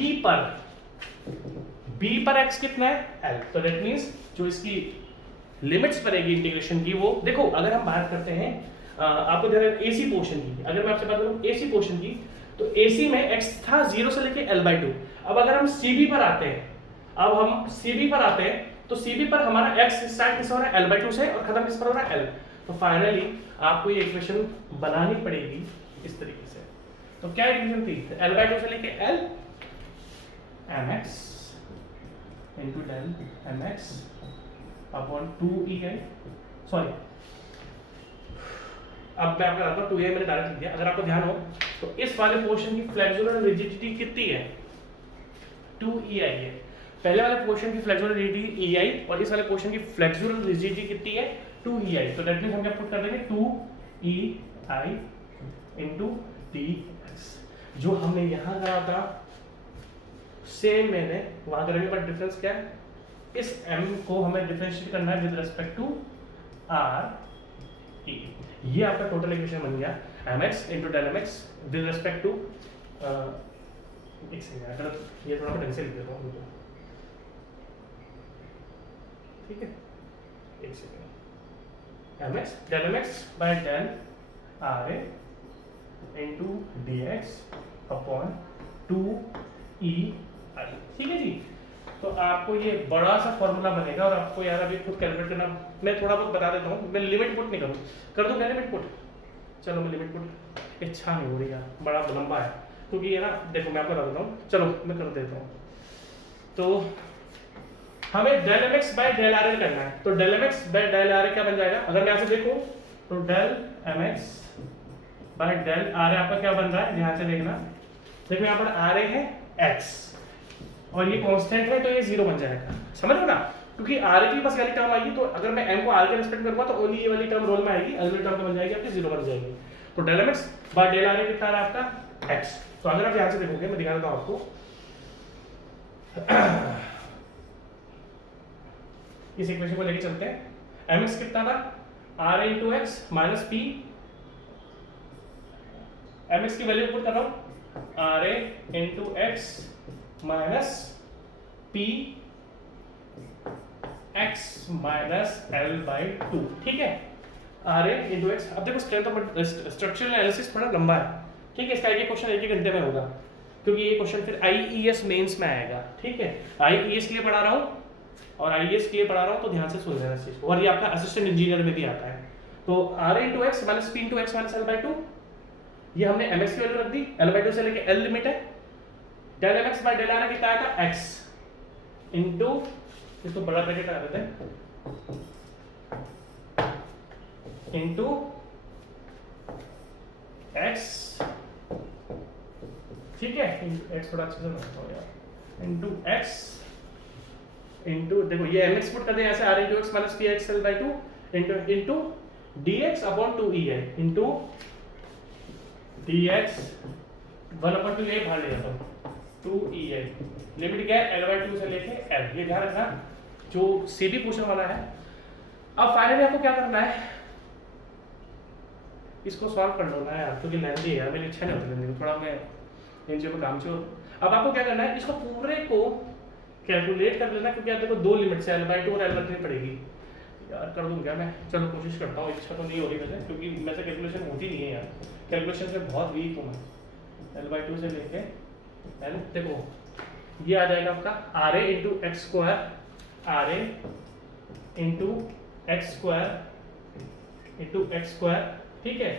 पर x कितना है, L। तो दैट मींस जो इसकी लिमिट्स बनेगी इंटीग्रेशन की, वो देखो, अगर हम बात करते हैं आपको ध्यान रखना AC पोर्शन की, अगर मैं आपसे बात करूं AC पोर्शन की, तो AC में x था 0 से लेके L/2। अब अगर हम CB पर आते हैं, अब हम CB पर आते हैं, तो CB पर हमारा x स्टार्ट किस हो रहा है L/2 से और खत्म किस पर हो रहा है L। तो फाइनली आपको ये इक्वेशन बनानी पड़ेगी इस तरीके से। तो क्या इक्वेशन थी, L/2 से लेके L mx into del mx upon 2ei, sorry अब मैं आपको बताता हूँ 2ei मैंने डायरेक्ट लिख दिया। अगर आपको ध्यान हो तो इस वाले पोर्शन की फ्लेक्सुरल रिजिडिटी कितनी है 2ei है। पहले वाले पोर्शन की फ्लेक्सुरल रिजिडिटी ei और इस वाले पोर्शन की फ्लेक्सुरल रिजिडिटी कितनी है 2ei। तो दैट मींस हम क्या पुट कर देंगे 2ei into dx, जो हमने यहाँ करा था सेम मैंने वहां करेंगे, बट डिफरेंस क्या है, इस m को हमें डिफरेंशिएट करना है with respect to r e। ये आपका टोटल इक्वेशन बन गया mx into del mx with respect to, एक सेकंड अगर ये थोड़ा ढंग से लिख देता हूँ, ठीक है, एक second, mx del mx by del ra into dx upon 2ei, ठीक है जी। तो आपको ये बड़ा सा फॉर्मूला बनेगा और आपको यार अभी खुद कैलकुलेट करना, मैं थोड़ा बहुत बता देता हूँ, मैं लिमिट पुट नहीं करूँ, कर दूँ क्या लिमिट पुट, चलो मैं लिमिट पुट, इच्छा नहीं हो रही यार, बड़ा लंबा है क्योंकि ये ना, देखो मैं आपको बता देता हूँ, चलो मैं कर देता हूँ। तो हमें del mx by del R करना है, तो del mx by del R क्या बन जाएगा, अगर मैं यहाँ से देखूँ तो del mx by del R आपका क्या बन रहा है, ध्यान से देखना, देखो यहाँ पर आर है x और ये कांस्टेंट है तो ये 0 बन जाएगा, समझ लो ना, क्योंकि आर की बस वाली टर्म आएगी, तो अगर मैं m को r के रिस्पेक्ट करूंगा तो ओनली ये वाली टर्म रोल में आएगी, अगली टर्म तो बन जाएगी आपकी 0 बन जाएगी। तो del mx by del R कितना है आपका x। तो अगर आप ध्यान से देखोगे, मैं दिखा देता हूं आपको, इस इक्वेशन को लेके चलते हैं, mx कितना था r into x minus p, mx की वैल्यू पुट कर रहा हूं ra into x minus p x minus l/2, ठीक है, ra into x। अब देखो स्ट्रेंथ ऑफ स्ट्रक्चरल एनालिसिस थोड़ा लंबा है, ठीक है, इसका एक क्वेश्चन एक ही घंटे में होगा, क्योंकि ये क्वेश्चन फिर IES मेंस में आएगा, ठीक है, IES के लिए पढ़ा रहा हूँ और IES के लिए पढ़ा रहा हूँ, तो ध्यान से सुन लेना इस चीज को, और ये आपका असिस्टेंट इंजीनियर में भी आता है। तो ra into x minus p into x minus l/2, ये हमने mx की वैल्यू रख दी, l/2 से लेके l लिमिट है, del mx by del r कितना आएगा x इनटू, इसको बड़ा ब्रैकेट लगा देते हैं, इनटू x, ठीक है, x थोड़ा अच्छे से बनाता हूं यार, इनटू x इनटू, देखो ये mx पुट कर दें ऐसे, r into x minus px l/2 into dx upon 2ei into dx 1/2 बाहर ले जाता हूं 2ei, लिमिट क्या है l/2 से लेके l, ये ध्यान रखना जो सीबी पूछने वाला है। अब फाइनली आपको क्या करना है, इसको सॉल्व कर लो ना यार, क्योंकि लेंथी है यार, मेरी इच्छा नहीं होती लेंथी, थोड़ा मैं इन चीजों पे काम से। अब आपको क्या करना है, इसको पूरे को कैलकुलेट कर लेना, क्योंकि आप देखो दो लिमिट से l/2 और l/3 पड़ेगी यार, कर दूं क्या मैं, चलो कोशिश करता हूँ, इच्छा तो नहीं हो रही वैसे, क्योंकि वैसे कैलकुलेशन होती नहीं है यार, कैलकुलेशन से बहुत वीक हूँ मैं। l/2 से लेके l, देखो ये आ जाएगा आपका ra into x square, ra into x square into x square, ठीक है,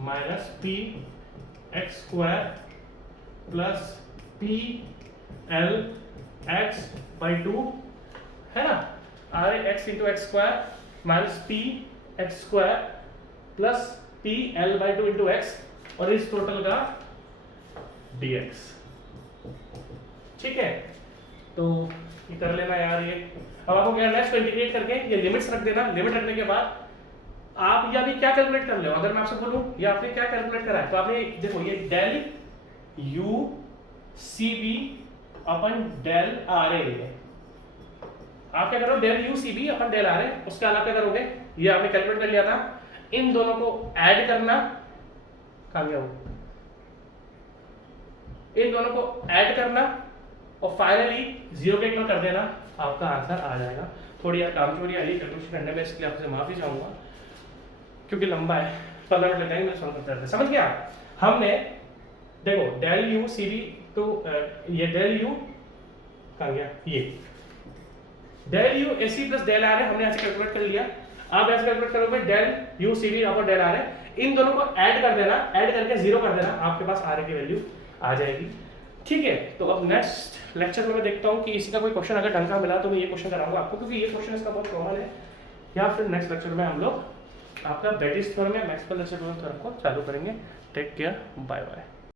minus p x square plus p l x by 2, है ना, r x into x square minus p x square plus p l by 2 into x, और इस total का dx, ठीक है। तो ये कर लेना यार ये। अब आपको क्या करना है, इसको इंटीग्रेट करके ये लिमिट्स रख देना, लिमिट रखने के बाद आप या भी क्या कैलकुलेट कर लो, अगर मैं आपसे बोलूं ये आपने क्या कैलकुलेट करा है, तो आपने देखो ये del u cb upon del R A है, आप क्या करो del U C B upon del R A, उसके अलावा क्या करोगे, ये आपने कैलकुलेट कर लिया था, इन दोनों को ऐड करना, कहां गया वो, इन दोनों को ऐड करना और फाइनली जीरो के इग्नोर कर देना, आपका आंसर आ जाएगा। थोड़ी यार काम चोरी आई कैलकुलेशन करने में, इसलिए आपसे माफी चाहूंगा क्योंकि लंबा है, 15 मिनट लग जाएंगे, मैं सॉल्व करते रहते, समझ गया। हमने देखो डेल यू सी बी तो ये डेल यू कहाँ गया, ये del U A C plus del R है, हमने ऐसे कैलकुलेट कर लिया। आप ऐसे कैलकुलेट करोगे डेल यू सी डी यहाँ पर डेल आर है, इन दोनों को ऐड कर देना, ऐड करके 0 कर देना, आपके पास आर की वैल्यू आ जाएगी। ठीक है, तो अब नेक्स्ट लेक्चर में मैं देखता हूँ कि इसी का कोई क्वेश्चन अगर ढंग का मिला तो मैं ये क्वेश्चन कराऊंगा आपको, क्योंकि ये क्वेश्चन इसका बहुत कॉमन है। या फिर नेक्स्ट लेक्चर में हम लोग आपका बेटिस थ्योरम या मैक्सवेल थ्योरम को चालू करेंगे। Take care, bye bye.